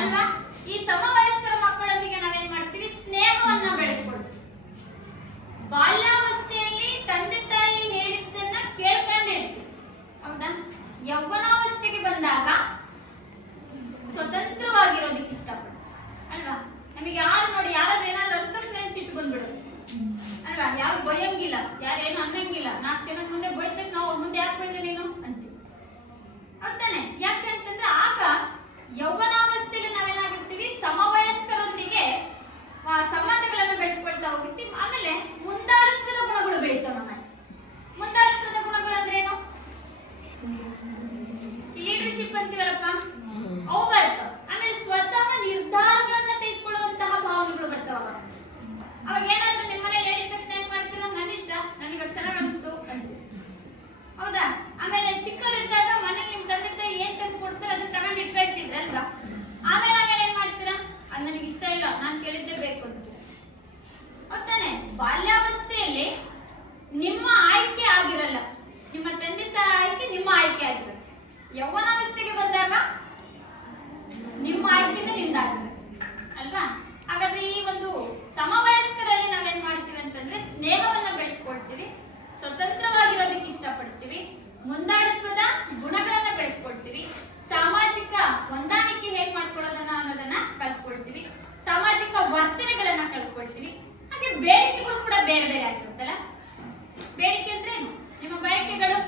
ಅಲ್ವಾ? ಈ ಸಮವಯಸ್ಕರ ಮಕ್ಕಳೊಂದಿಗೆ ನಾವೇನ್ ಮಾಡ್ತೀವಿ? ಸ್ನೇಹವನ್ನ ಬೆಳೆಸ್ಕೊಳ್ತೀವಿ. ಬಾಲ್ಯಾವಸ್ಥೆಯಲ್ಲಿ ತಂದೆ ತಾಯಿ ಹೇಳಿದ್ದನ್ನ ಕೇಳ್ಕೊಂಡಿರ್ತೀವಿ, ಹೌದಾ? ಯೌವನಾವಸ್ಥೆಗೆ ಬಂದಾಗ ಸ್ವತಂತ್ರವಾಗಿರೋದಕ್ಕೆ ಇಷ್ಟಪಡ್ತೀವಿ, ಅಲ್ವಾ? ನಮಗೆ ಯಾರು ನೋಡಿ, ಯಾರಾದ್ರೂ ಏನಾದ್ರು ಅಂದ ತಕ್ಷಣ ಸಿಟ್ಟು ಬಂದ್ಬಿಡೋದು, ಅಲ್ವಾ? ಯಾರು ಬೈಯಂಗಿಲ್ಲ, ಯಾರೇನು ಅನ್ನಂಗಿಲ್ಲ. 4 ಜನದ ಮುಂದೆ ಬೈದ ತಕ್ಷಣ ಅವ್ರ ಮುಂದೆ ಯಾಕೆ ಬೈದೆ ನೀನು ಅಂತೀವಿ, ಹೌದಾನೆ? ಯಾಕೆ ಅಂತಂದ್ರೆ ಆಗ ಯೌವನಾವಸ್ಥೆಯಲ್ಲಿ ನಾವೇನಾಗಿರ್ತೀವಿ? ಸಮವಯಸ್ಕರೊಂದಿಗೆ ಸಂಬಂಧಗಳನ್ನು ಬೆಳೆಸ್ಕೊಳ್ತಾ ಹೋಗಿರ್ತೀವಿ. ಆಮೇಲೆ ಮುಂದಾಳತ್ವದ ಗುಣಗಳು ಬೆಳೀತಾವ ನಮ್ಮಲ್ಲಿ. ಮುಂದಾಳತ್ವದ ಗುಣಗಳು ಅಂದ್ರೆ ಏನು? ಲೀಡರ್ಶಿಪ್ ಅಂತೀವಲ್ಲಪ್ಪ, ಅವು ಬರ್ತಾವ. ಆಮೇಲೆ ಸ್ವತಃ ನಿರ್ಧಾರಗಳನ್ನ ತೆಗೆದುಕೊಳ್ಳುವಂತಹ ಭಾವನೆಗಳು ಬರ್ತಾವ. ಅವಾಗ ಏನಾದ್ರೂ ನಿಮ್ಮ ಮನೇಲಿ ಹೇಳಿದ ತಕ್ಷಣ ಏನ್ ಮಾಡ್ತೀರ? ನನ್ನ ಇಷ್ಟ, ನನಗೆ ಚೆನ್ನಾಗಿ ಅನಿಸ್ತು ಅಂತೀವಿ, ಹೌದಾ? ಆಮೇಲೆ ಚಿಕ್ಕವರಿದ್ದಾಗ ಮನೇಲಿ ನಿಮ್ ತಂದೆ ತಾಯಿ ಏನ್ ತಂದು ಕೊಡ್ತಾರೆ ಅದನ್ನ ತಗೊಂಡು ಇಟ್ಕೊಳ್ತಿದ್ರಲ್ವಾ? ಆಮೇಲೆ ಏನ್ ಮಾಡ್ತೀರಾ? ಅದು ನನಗೆ ಇಷ್ಟ ಇಲ್ಲ, ನಾನು ಕೇಳಿದ್ದೇ ಬೇಕು ಅಂತ, ಹೌದಾನೆ? ಬಾಲ್ಯಾವಸ್ಥೆಯಲ್ಲಿ ನಿಮ್ಮ ಆಯ್ಕೆ ಆಗಿರಲ್ಲ, ನಿಮ್ಮ ತಂದೆ ತಾಯಿ ಆಯ್ಕೆ ನಿಮ್ಮ ಆಯ್ಕೆ ಆಗಿರುತ್ತೆ. ಯೌವನಾವಸ್ಥೆಗೆ ಬಂದಾಗ ನಿಮ್ಮ ಆಯ್ಕೆನೇ ನಿಂದಾಗ್ತದೆ, ಅಲ್ವಾ? ಹಾಗಾದ್ರೆ ಈ ಒಂದು ಸಮವಯಸ್ಕರಲ್ಲಿ ನಾವೇನ್ ಮಾಡ್ತೀವಿ ಅಂತಂದ್ರೆ ಸ್ನೇಹವನ್ನ ಬೆಳೆಸ್ಕೊಳ್ತೀವಿ, ಸ್ವತಂತ್ರವಾಗಿರೋದಕ್ಕೆ ಇಷ್ಟಪಡ್ತೀವಿ, ಮುಂದಾಳತ್ವದ ಗುಣಗಳನ್ನ ಬೆಳೆಸ್ಕೊಳ್ತೀವಿ, ಸಾಮಾಜಿಕ ಹೊಂದಾಣಿಕೆ ಹೇಗ್ ಮಾಡ್ಕೊಳ್ಳೋದನ್ನ ಅನ್ನೋದನ್ನ ಕಲ್ತ್ಕೊಳ್ತೀವಿ, ಸಾಮಾಜಿಕ ವರ್ತನೆಗಳನ್ನ ಕಲ್ತ್ಕೊಳ್ತೀವಿ. ಹಾಗೆ ಬೇಡಿಕೆಗಳು ಕೂಡ ಬೇರೆ ಬೇರೆ ಆಗಿರುತ್ತಲ್ಲ. ಬೇಡಿಕೆ ಅಂದ್ರೆ ನಿಮ್ಮ ಬಯಕೆಗಳು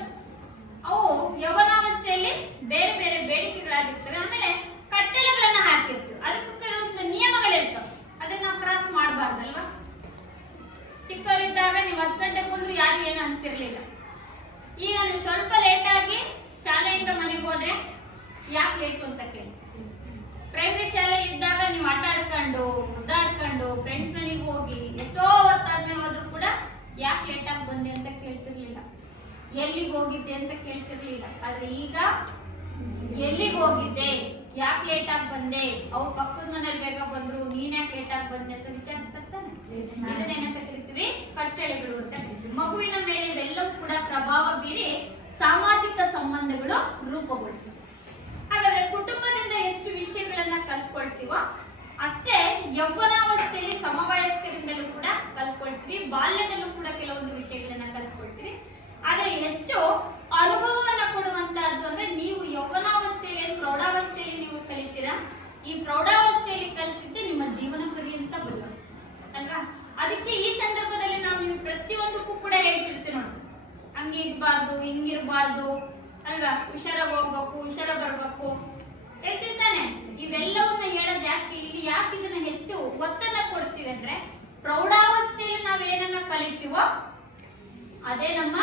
ಅವು ಯೌವನಾವಸ್ಥೆಯಲ್ಲಿ ಬೇರೆ ಬೇರೆ ಬೇಡಿಕೆಗಳಾಗಿರ್ತವೆ. ಆಮೇಲೆ ಕಟ್ಟಳೆಗಳನ್ನ ಹಾಕಿರ್ತೀವಿ, ಅದಕ್ಕೂ ಕೆಲವೊಂದು ನಿಯಮಗಳಿರ್ತವೆ, ಅದನ್ನ ನಾವು ಕ್ರಾಸ್ ಮಾಡಬಾರ್ದಲ್ವಾ? ಚಿಕ್ಕವರಿದ್ದಾಗ ನೀವು 10 ಗಂಟೆಗೆ ಬಂದ್ರು ಯಾರು ಏನು ಅಂತಿರ್ಲಿಲ್ಲ. ಈಗ ನೀವು ಸ್ವಲ್ಪ ಲೇಟ್ ಆಗಿ ಶಾಲೆಯಿಂದ ಮನೆಗೆ ಹೋದ್ರೆ ಯಾಕೆ ಲೇಟು ಅಂತ ಕೇಳಿ. ಪ್ರೈಮರಿ ಶಾಲೆಯಲ್ಲಿ ಇದ್ದಾಗ ನೀವು ಆಟ ಆಡ್ಕೊಂಡು ಮುದ್ದಾಡ್ಕೊಂಡು ಫ್ರೆಂಡ್ಸ್ ಮನೆಗೆ ಹೋಗಿ ಎಷ್ಟೋ ಹೊತ್ತಾದ್ಮೇಲೆ ಹೋದ್ರು ಕೂಡ ಯಾಕೆ ಲೇಟ್ ಆಗಿ ಬಂದೆ ಅಂತ ಕೇಳ್ತಿರ್ಲಿಲ್ಲ, ಎಲ್ಲಿಗೆ ಹೋಗಿದ್ದೆ ಅಂತ ಕೇಳ್ತಿರ್ಲಿಲ್ಲ. ಆದ್ರೆ ಈಗ ಎಲ್ಲಿಗೆ ಹೋಗಿದ್ದೆ, ಯಾಕೆ ಲೇಟ್ ಆಗಿ ಬಂದೆ, ಅವ್ರು ಪಕ್ಕದ ಮನೇಲಿ ಬೇಗ ಬಂದ್ರು, ನೀನ್ ಯಾಕೆ ಲೇಟ್ ಆಗಿ ಬಂದೆ ಅಂತ ವಿಚಾರಿಸ್ತಾನೆ. ಇದನ್ನೇನಂತ ಕರಿತೀವಿ? ಕಟ್ಟಳೆಗಳು ಅಂತ ಕರಿತೀವಿ. ಮಗುವಿನ ಮೇಲೆ ಇವೆಲ್ಲವೂ ಕೂಡ ಪ್ರಭಾವ ಬೀರಿ ಸಾಮಾಜಿಕ ಸಂಬಂಧಗಳು ರೂಪುಗೊಳ್ಳುತ್ತವೆ. ಹಾಗಾದ್ರೆ ಕುಟುಂಬದಿಂದ ಎಷ್ಟು ವಿಷಯಗಳನ್ನ ಕಲ್ತ್ಕೊಳ್ತೀವೋ ಅಷ್ಟೇ ಯೌವನಾವಸ್ಥೆಯಲ್ಲಿ ಸಮವಯಸ್ಕರಿಂದಲೂ ಕೂಡ ಕಲ್ತ್ಕೊಳ್ತೀವಿ, ಬಾಲ್ಯದಲ್ಲೂ ಕೂಡ ಕೆಲವೊಂದು ವಿಷಯಗಳನ್ನ ಕಲ್ತ್ಕೊಳ್ತೀವಿ. ಆದ್ರೆ ಹೆಚ್ಚು ಅನುಭವವನ್ನ ಕೊಡುವಂತಹದ್ದು ಅಂದ್ರೆ ನೀವು ಯೌವನಾವಸ್ಥೆಯಲ್ಲಿ, ಪ್ರೌಢಾವಸ್ಥೆಯಲ್ಲಿ ನೀವು ಕಲಿತೀರಾ, ಈ ಪ್ರೌಢಾವಸ್ಥೆಯಲ್ಲಿ ಕಲಿತಿದ್ದೆ ನಿಮ್ಮ ಜೀವನ ಪರ್ಯಂತ ಬರುತ್ತೆ ಅಲ್ವಾ? ಅದಕ್ಕೆ ಈ ಸಂದರ್ಭದಲ್ಲಿ ನಾವು ನೀವು ಪ್ರತಿಯೊಂದಕ್ಕೂ ಕೂಡ ಹೇಳ್ತಿರ್ತೀವಿ ನೋಡಿ, ಹಂಗಿರ್ಬಾರ್ದು, ಹಿಂಗಿರ್ಬಾರ್ದು ಅಲ್ವಾ? ಹುಷಾರಾಗಿ ಹೋಗ್ಬೇಕು, ಹುಷಾರ ಬರ್ಬೇಕು ಹೇಳ್ತಿರ್ತಾನೆ. ಇವೆಲ್ಲವನ್ನ ಹೇಳೋದು ಯಾಕೆ, ಇಲ್ಲಿ ಯಾಕೆ ಇದನ್ನ ಹೆಚ್ಚು ಒತ್ತನ್ನ ಕೊಡ್ತೀವಿ ಅಂದ್ರೆ ಪ್ರೌಢಾವಸ್ಥೆಯಲ್ಲಿ ನಾವೇನನ್ನ ಕಲಿತೀವೋ ಅದೇ ನಮ್ಮ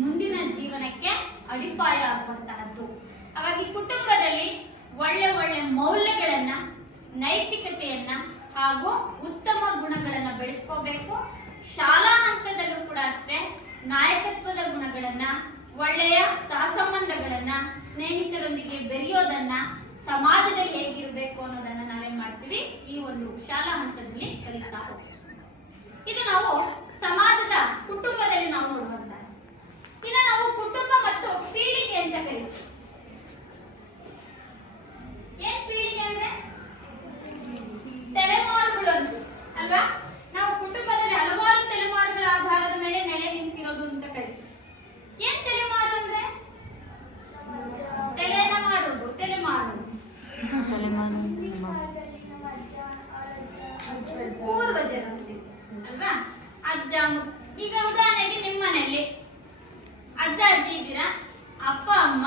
ಮುಂದಿನ ಜೀವನಕ್ಕೆ ಅಡಿಪಾಯ ಆಗುವಂತಹದ್ದು. ಹಾಗಾಗಿ ಕುಟುಂಬದಲ್ಲಿ ಒಳ್ಳೆ ಒಳ್ಳೆ ಮೌಲ್ಯಗಳನ್ನ, ನೈತಿಕತೆಯನ್ನ ಹಾಗೂ ಉತ್ತಮ ಗುಣಗಳನ್ನ ಬೆಳೆಸ್ಕೋಬೇಕು. ಶಾಲಾ ಹಂತದಲ್ಲೂ ಕೂಡ ಅಷ್ಟೇ ನಾಯಕತ್ವದ ಗುಣಗಳನ್ನ, ಒಳ್ಳೆಯ ಸಹಸಂಬಂಧಗಳನ್ನ, ಸ್ನೇಹಿತರೊಂದಿಗೆ ಬೆರೆಯೋದನ್ನ, ಸಮಾಜದಲ್ಲಿ ಹೇಗಿರಬೇಕು ಅನ್ನೋದನ್ನ ನಾವೇನ್ ಮಾಡ್ತೀವಿ? ಈ ಒಂದು ಶಾಲಾ ಹಂತದಲ್ಲಿ ಕಲಿತಾ ಹೋಗ್ತೀವಿ. ಇದು ನಾವು ಸಮಾಜದ ಕುಟುಂಬದಲ್ಲಿ ನಾವು ನೋಡುವಂತ. ಇನ್ನು ನಾವು ಕುಟುಂಬ ಮತ್ತು ಪೀಳಿಗೆ ಅಂತ ಕರಿತೀವಿ. ಏನ್ ಪೀಳಿಗೆ ಅಂದ್ರೆ ತಲೆಮಾರುಗಳು ಅಂತ ಅಲ್ವಾ? ನಾವು ಕುಟುಂಬದಲ್ಲಿ ಹಲವಾರು ತಲೆಮಾರುಗಳ ಆಧಾರದ ಮೇಲೆ ನೆಲೆ ನಿಂತಿರೋದು ಅಂತ ಕರಿತೀವಿ. ಏನ್ ತಲೆಮಾರು ಅಂದ್ರೆ ತಲೆನ ಮಾರುದು, ತಲೆಮಾರು ಪೂರ್ವಜರು ಅಂತೀವಿ ಅಲ್ವಾ? ಅಜ್ಜ. ಈಗ ಉದಾಹರಣೆಗೆ ನಿಮ್ಮ ಮನೆಯಲ್ಲಿ ಅಜ್ಜ ಅಜ್ಜಿ ಇದ್ದೀರಾ, ಅಪ್ಪ ಅಮ್ಮ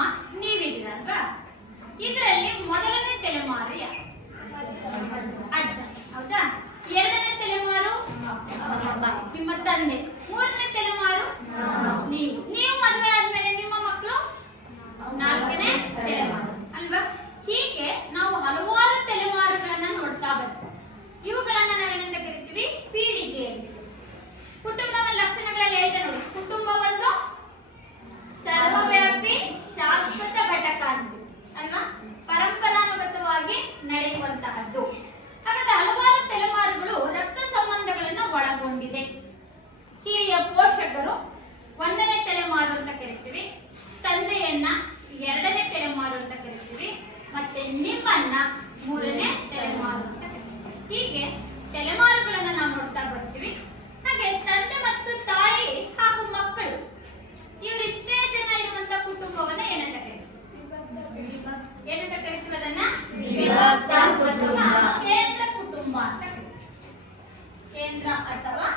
ಕೇಂದ್ರ ಅಥವಾ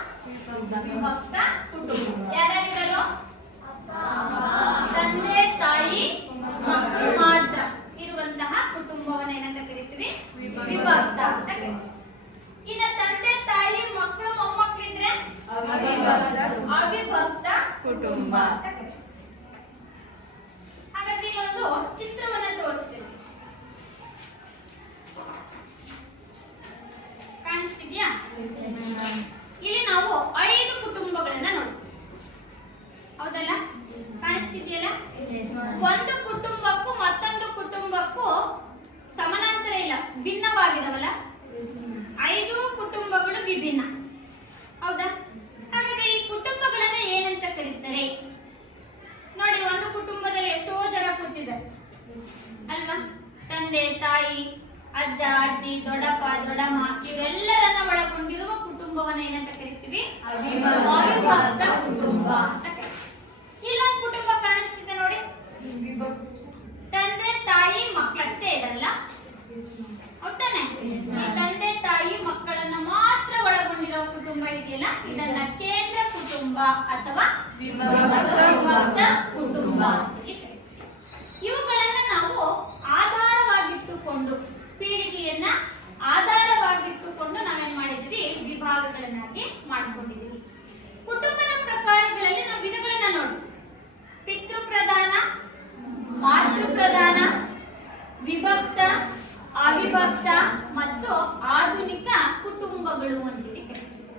ವಿಭಕ್ತ ಕುಟುಂಬ. ಯಾರ್ಯಾರಿರೋದು? ತಂದೆ ತಾಯಿ ಮಕ್ಕಳು ಮಾತ್ರ ಇರುವಂತಹ ಕುಟುಂಬವನ್ನ ಏನಂತ ಕರಿತೀವಿ? ವಿಭಕ್ತ ಅಂತ ಕರಿತೀವಿ. ಇನ್ನು ತಂದೆ ತಾಯಿ ಮಕ್ಕಳು ಮೊಮ್ಮಕ್ಕಳಿದ್ರೆ ಅವಿಭಕ್ತ ಕುಟುಂಬ ಅಂತ ಕರಿತೀವಿ. ಹಾಗಾದ್ರೆ ಇಲ್ಲೊಂದು ಚಿತ್ರವನ್ನ ತೋರಿಸ್ತೀವಿ, ಕಾಣಿಸ್ತಿದ್ಯಾ? ಇಲ್ಲಿ ನಾವು 5 ಕುಟುಂಬಗಳನ್ನ ನೋಡ್ತೀವಿ, ಹೌದಲ್ಲ? ಕಾಣಿಸ್ತಿದ್ಯಲ್ಲ? ಒಂದು ಕುಟುಂಬಕ್ಕೂ ಮತ್ತೊಂದು ಕುಟುಂಬಕ್ಕೂ ಸಮಾನಾಂತರ ಇಲ್ಲ, ಭಿನ್ನವಾಗಿದವಲ್ಲ. 5 ಕುಟುಂಬಗಳು ವಿಭಿನ್ನ, ಹೌದಾ? ಹಾಗಾದ್ರೆ ಈ ಕುಟುಂಬಗಳನ್ನ ಏನಂತ ಕರೀತಾರೆ? ನೋಡಿ, ಒಂದು ಕುಟುಂಬದಲ್ಲಿ ಎಷ್ಟೋ ಜನ ಕೂತಿದ್ದಾರೆ ಅಲ್ವಾ? ತಂದೆ ತಾಯಿ, ಅಜ್ಜ ಅಜ್ಜಿ, ದೊಡ್ಡಪ್ಪ ದೊಡ್ಡಮ್ಮ ಇವರೆಲ್ಲರನ್ನ ಒಳಗೊಂಡಿರುವ ಕುಟುಂಬವನ್ನ ಏನಂತ ಕರಿತೀವಿ? ಅವಿಭಕ್ತ ಕುಟುಂಬ ಅಂತ ಕರಿತೀವಿ. ಇಲ್ಲೊಂದು ಕುಟುಂಬ ಕಾಣಿಸ್ತಿದೆ ನೋಡಿ, ತಂದೆ ತಾಯಿ ಮಕ್ಕಳಷ್ಟೇ ಇರಲ್ಲ, ಹೌದಾನೆ? ಈ ತಂದೆ ತಾಯಿ ಮಕ್ಕಳನ್ನ ಮಾತ್ರ ಒಳಗೊಂಡಿರೋ ಕುಟುಂಬ ಇದೆಯಲ್ಲ, ಇದನ್ನ ಕೇಂದ್ರ ಕುಟುಂಬ ಅಥವಾ ವಿಭಕ್ತ ಕುಟುಂಬ. ಇವುಗಳನ್ನ ನಾವು ಆಧಾರವಾಗಿಟ್ಟುಕೊಂಡು, ಪೀಳಿಗೆಯನ್ನ ಆಧಾರವಾಗಿಟ್ಟುಕೊಂಡು ನಾವೇನ್ ಮಾಡಿದ್ವಿ? ವಿಭಾಗಗಳನ್ನಾಗಿ ಮಾಡ್ಕೊಂಡಿದೀವಿ. ಕುಟುಂಬದ ಪ್ರಕಾರಗಳಲ್ಲಿ ನಾವು ವಿಧಗಳನ್ನ ನೋಡಿ, ಪಿತೃಪ್ರಧಾನ, ಮಾತೃಪ್ರಧಾನ, ವಿಭಕ್ತ, ಅವಿಭಕ್ತ ಮತ್ತು ಆಧುನಿಕ ಕುಟುಂಬಗಳು ಅಂತೇಳಿ ಕರಿತೀವಿ.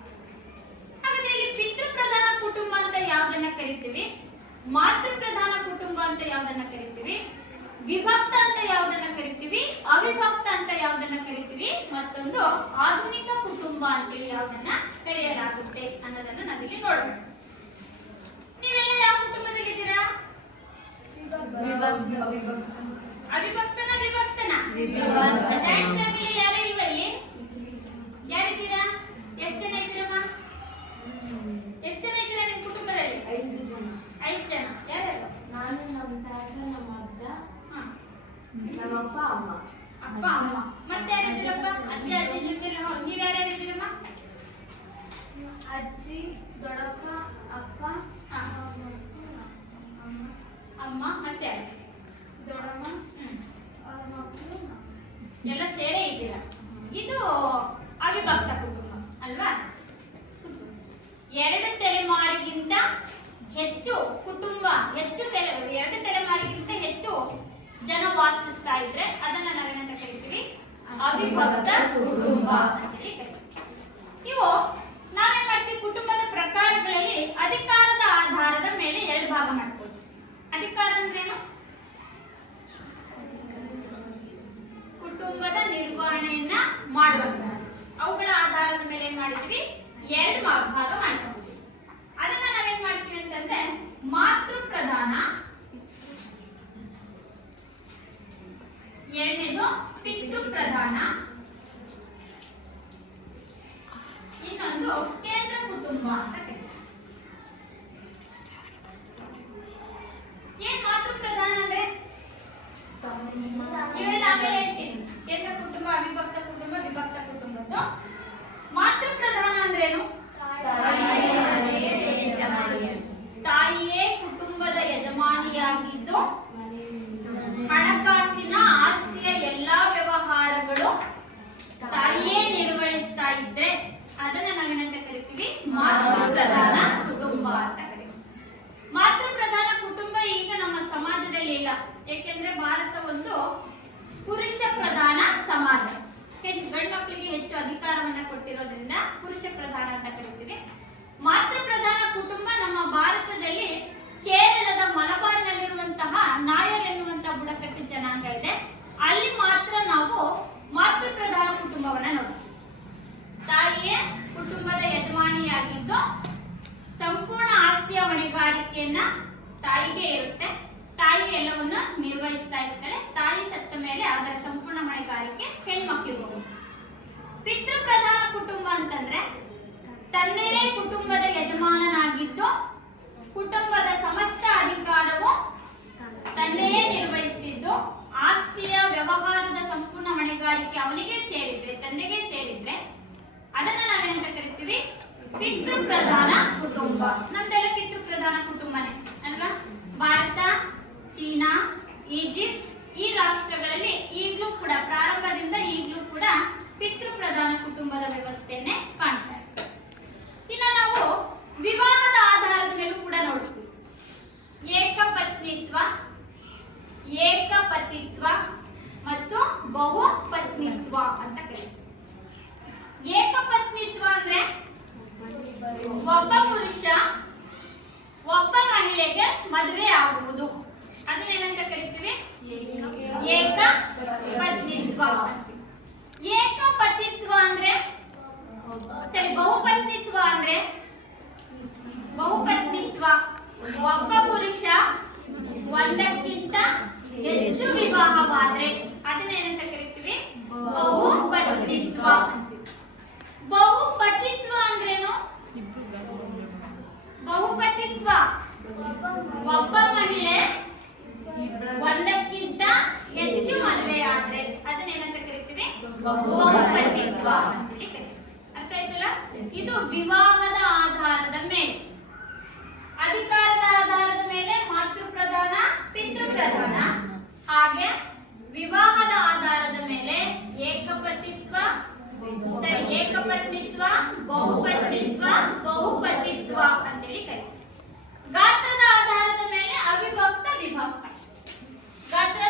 ಹಾಗಾದ್ರೆ ಇಲ್ಲಿ ಪಿತೃಪ್ರಧಾನ ಕುಟುಂಬ ಅಂತ ಯಾವ್ದನ್ನ ಕರಿತೀವಿ? ಮಾತೃಪ್ರಧಾನ ಕುಟುಂಬ ಅಂತ ಯಾವ್ದನ್ನ ಕರಿತೀವಿ? ವಿಭಕ್ತ ಅಂತ ಯಾವ್ದನ್ನ ಕರಿತೀವಿ? ಅವಿಭಕ್ತ ಅಂತ ಯಾವ್ದನ್ನ ಕರಿತೀವಿ? ಮತ್ತೊಂದು ಆಧುನಿಕ ಕುಟುಂಬ ಅಂತೇಳಿ ಯಾವ್ದನ್ನ ಕರೆಯಲಾಗುತ್ತೆ ಅನ್ನೋದನ್ನ ನಾವಿಲ್ಲಿ ನೋಡೋಣ. ನೀವೆಲ್ಲ ಯಾವ ಕುಟುಂಬದಲ್ಲಿದ್ದೀರಾ? ಅವಿಭಕ್ತನ ವಿಭಕ್ತನ? ಜಾಯಿಂಟ್ ಫ್ಯಾಮಿಲಿ ಯಾರು ಇಲ್ವಾ ಇಲ್ಲಿ? ಯಾರಿದ್ದೀರಾ? ಎಷ್ಟು ಜನ ಇದ್ದೀರಮ್ಮ? ಎಷ್ಟು ಜನ ಇದ್ದೀರಾ ನಿಮ್ಮ ಕುಟುಂಬದಲ್ಲಿ? 5 ಜನ. 5 ಜನ. ಯಾರ್ಯಾರು? ನಾನು, ನಮ್ಮ ತಾತ, ನಮ್ಮ ಅಜ್ಜ, ನಮ್ಮ ಅಪ್ಪ, ಅಮ್ಮ. ಅಪ್ಪ ಅಮ್ಮ. ಮತ್ತೆ ಯಾರಿದ್ದೀರಪ್ಪ? ಅಜ್ಜಿ ಅಜ್ಜಿ ಜೊತೆಲ್ಲ ನೀವು ಯಾರ್ಯಾರಿದ್ದೀರಮ್ಮ? ಅಜ್ಜಿ, ದೊಡ್ಡಪ್ಪ, ಅಪ್ಪ, ಅಮ್ಮ ಮತ್ತೆ ಯಾರು? ದೊಡ್ಡಮ್ಮ, ಅವ್ರ ಮಕ್ಕಳು. ಎಲ್ಲ ಸೇರೇ ಇದ್ದೀರಾ. ಇದು ಅವಿಭಕ್ತ ಕುಟುಂಬ ಅಲ್ವಾ? 2 ತಲೆಮಾರಿಗಿಂತ ಹೆಚ್ಚು ಕುಟುಂಬ, 2 ತಲೆಮಾರಿಗಿಂತ ಹೆಚ್ಚು ಜನ ವಾಸಿಸ್ತಾ ಇದ್ರೆ ಅದನ್ನ ನಾವೇನಂತ ಕರಿತೀವಿ? ಅವಿಭಕ್ತ ಕುಟುಂಬ ಅಂತ ಹೇಳಿ ಕರಿತೀವಿ. ಇವು ನಾವೇನ್ ಮಾಡ್ತೀವಿ? ಕುಟುಂಬದ ಪ್ರಕಾರಗಳಲ್ಲಿ ಅಧಿಕಾರದ ಆಧಾರದ ಮೇಲೆ 2 ಭಾಗ ಮಾಡ್ಬೋದು. ಅಧಿಕಾರ ಅಂದ್ರೇನು? ಕುಟುಂಬದ ನಿರ್ವಹಣೆಯನ್ನ ಮಾಡುವಂತ ಅವುಗಳ ಆಧಾರದ ಮೇಲೆ ಏನ್ ಮಾಡಿದ್ವಿ? 2 ಭಾಗ ಮಾಡ್ಕೊಂಡ್ವಿ. ಅದನ್ನ ನಾವೇನ್ ಮಾಡ್ತೀವಿ ಅಂತಂದ್ರೆ ಮಾತೃ ಪ್ರಧಾನ, ಎರಡನೇದು ಪಿತೃ ಪ್ರಧಾನ, ಇನ್ನೊಂದು ಕೇಂದ್ರ ಕುಟುಂಬ ಅಂತ ಕರೀತಾರೆ. ಏನ್ ಮಾತೃ ಪ್ರಧಾನ ಅಂದ್ರೆ? ಇವೆಲ್ಲ ಆಮೇಲೆ ಹೇಳ್ತೀನಿ. ಕೇಂದ್ರ ಕುಟುಂಬ, ಅವಿಭಕ್ತ ಕುಟುಂಬ, ವಿಭಕ್ತ ಕುಟುಂಬದ್ದು. ಮಾತೃ ಪ್ರಧಾನ ಅಂದ್ರೇನು? ತಾಯಿಯೇ ಕುಟುಂಬದ ಯಜಮಾನಿಯಾಗಿದ್ದು ಹಣಕಾಸಿನ ಆಸ್ತಿಯ ಎಲ್ಲಾ ವ್ಯವಹಾರಗಳು ತಾಯಿಯೇ ನಿರ್ವಹಿಸ್ತಾ ಇದ್ರೆ ಅದನ್ನ ನಾವೇನಂತ ಕರಿತೀವಿ? ಮಾತೃ ಪ್ರಧಾನ ಕುಟುಂಬ ಅಂತ ಕರಿತೀವಿ. ಮಾತೃ ಪ್ರಧಾನ ಕುಟುಂಬ ಈಗ ನಮ್ಮ ಸಮಾಜದಲ್ಲಿ ಇಲ್ಲ, ಏಕೆಂದ್ರೆ ಭಾರತ ಒಂದು ಪುರುಷ ಪ್ರಧಾನ ಸಮಾಜ. ಗಂಡು ಮಕ್ಕಳಿಗೆ ಹೆಚ್ಚು ಅಧಿಕಾರವನ್ನ ಕೊಟ್ಟಿರೋದ್ರಿಂದ ಪುರುಷ ಪ್ರಧಾನ ಅಂತ ಕರಿತೀವಿ. ಮಾತೃ ಪ್ರಧಾನ ಕುಟುಂಬ ನಮ್ಮ ಭಾರತದಲ್ಲಿ ಕೇರಳದ ಮಲಬಾರ್ನಲ್ಲಿರುವಂತಹ ನಾಯರ್ ಎನ್ನುವಂತಹ ಬುಡಕಟ್ಟು ಜನಾಂಗ ಇದೆ, ಅಲ್ಲಿ ಮಾತ್ರ ನಾವು ಮಾತೃ ಪ್ರಧಾನ ಕುಟುಂಬವನ್ನ ನೋಡ್ತೀವಿ. ತಾಯಿಯೇ ಕುಟುಂಬದ ಯಜಮಾನಿಯಾಗಿದ್ದು ಸಂಪೂರ್ಣ ಆಸ್ತಿಯ ಹೊಣೆಗಾರಿಕೆಯನ್ನ ತಾಯಿಗೆ ಇರುತ್ತೆ. ತಾಯಿ ಎಲ್ಲವನ್ನ ನಿರ್ವಹಿಸ್ತಾ ಇರ್ತಾಳೆ. ತಾಯಿ ಸತ್ತ ಮೇಲೆ ಅದರ ಸಂಪೂರ್ಣ ಹೊಣೆಗಾರಿಕೆ ಹೆಣ್ಮಕ್ಳಿಗೆ ಹೋಗುತ್ತೆ. ಪಿತೃ ಪ್ರಧಾನ ಕುಟುಂಬ ಅಂತಂದ್ರೆ ತಂದೆಯೇ ಕುಟುಂಬದ ಯಜಮಾನನಾಗಿದ್ದು ಕುಟುಂಬದ ಸಮಸ್ತ ಅಧಿಕಾರವು ತಂದೆಯೇ ನಿರ್ವಹಿಸುತ್ತಿದ್ದು ಆಸ್ತಿಯ ವ್ಯವಹಾರದ ಸಂಪೂರ್ಣ ಹೊಣೆಗಾರಿಕೆ ಅವನಿಗೆ ಸೇರಿದ್ರೆ, ತಂದೆಗೆ ಸೇರಿದ್ರೆ ಅದನ್ನ ನಾವೇನಂತ ಕರಿತೀವಿ? ಪಿತೃ ಪ್ರಧಾನ ಕುಟುಂಬ. ನಮ್ದೆಲ್ಲ ಪಿತೃ ಪ್ರಧಾನ ಕುಟುಂಬನೇ ಅಲ್ವಾ? ಭಾರತ, ಚೀನಾ, ಈಜಿಪ್ಟ್ ಈ ರಾಷ್ಟ್ರಗಳಲ್ಲಿ ಈಗಲೂ ಕೂಡ ಪ್ರಾರಂಭದಿಂದ ಈಗಲೂ ಕೂಡ ಪಿತೃ ಪ್ರಧಾನ ಕುಟುಂಬದ ವ್ಯವಸ್ಥೆಯನ್ನೇ ಕಾಣ್ತಾ ಇದ್ದೀವಿ. ಇನ್ನು ನಾವು ವಿವಾಹದ ಆಧಾರದ ಮೇಲೂ ಕೂಡ ನೋಡ್ತೀವಿ. ಏಕಪತ್ನಿತ್ವ, ಏಕಪತಿತ್ವ ಮತ್ತು ಬಹುಪತ್ನಿತ್ವ ಅಂತ ಕರೀತೀವಿ. ಏಕಪತ್ನಿತ್ವ ಅಂದ್ರೆ ಒಬ್ಬ ಪುರುಷ ಒಬ್ಬ ಮಹಿಳೆಗೆ ಮದುವೆ ಆಗುವುದು, ಅದನ್ನೇನಂತ ಕರಿತೀವಿ? ಏಕಪತ್ನಿತ್ವ. ಏಕಪತಿತ್ವ ಅಂದ್ರೆ ಸರಿ, ಬಹುಪತ್ನಿತ್ವ ಅಂದ್ರೆ ಬಹುಪತ್ನಿತ್ವ ಒಬ್ಬ ಪುರುಷ ಒಂದಕ್ಕಿಂತ ಹೆಚ್ಚು ವಿವಾಹವಾದ್ರೆ ಅದನ್ನೇನಂತ ಕರಿತೀವಿ? ಬಹುಪತ್ನಿತ್ವ. ಬಹುಪತಿತ್ವ ಅಂದ್ರೇನು? ಬಹುಪತಿತ್ವ ಒಬ್ಬ ಮಹಿಳೆ ಒಂದಕ್ಕಿಂತ ಹೆಚ್ಚು ಮದುವೆ ಆದ್ರೆ ಅದನ್ನೇನಂತ ಕರಿತೀವಿ? ಬಹುಪತಿತ್ವ ಅಂತ ಕರಿತೀವಿ. ಅರ್ಥ ಆಯ್ತಲ್ಲ? ಇದು ವಿವಾಹದ ಆಧಾರದ ಮೇಲೆ. ಅಧಿಕಾರದ ಆಧಾರದ ಮೇಲೆ ಮಾತೃ ಪ್ರಧಾನ, ಪಿತೃ ಪ್ರಧಾನ. ಹಾಗೆ ವಿವಾಹದ ಆಧಾರದ ಮೇಲೆ ಏಕಪತಿತ್ವ, ಸರಿ, ಏಕಪತ್ನಿತ್ವ, ಬಹುಪತ್ನಿತ್ವ, ಬಹುಪತಿತ್ವ ಅಂತೇಳಿ ಕರೀತೀವಿ. ಗಾತ್ರದ ಆಧಾರದ ಮೇಲೆ ಅವಿಭಕ್ತ, ವಿಭಕ್ತ. ಗಾತ್ರ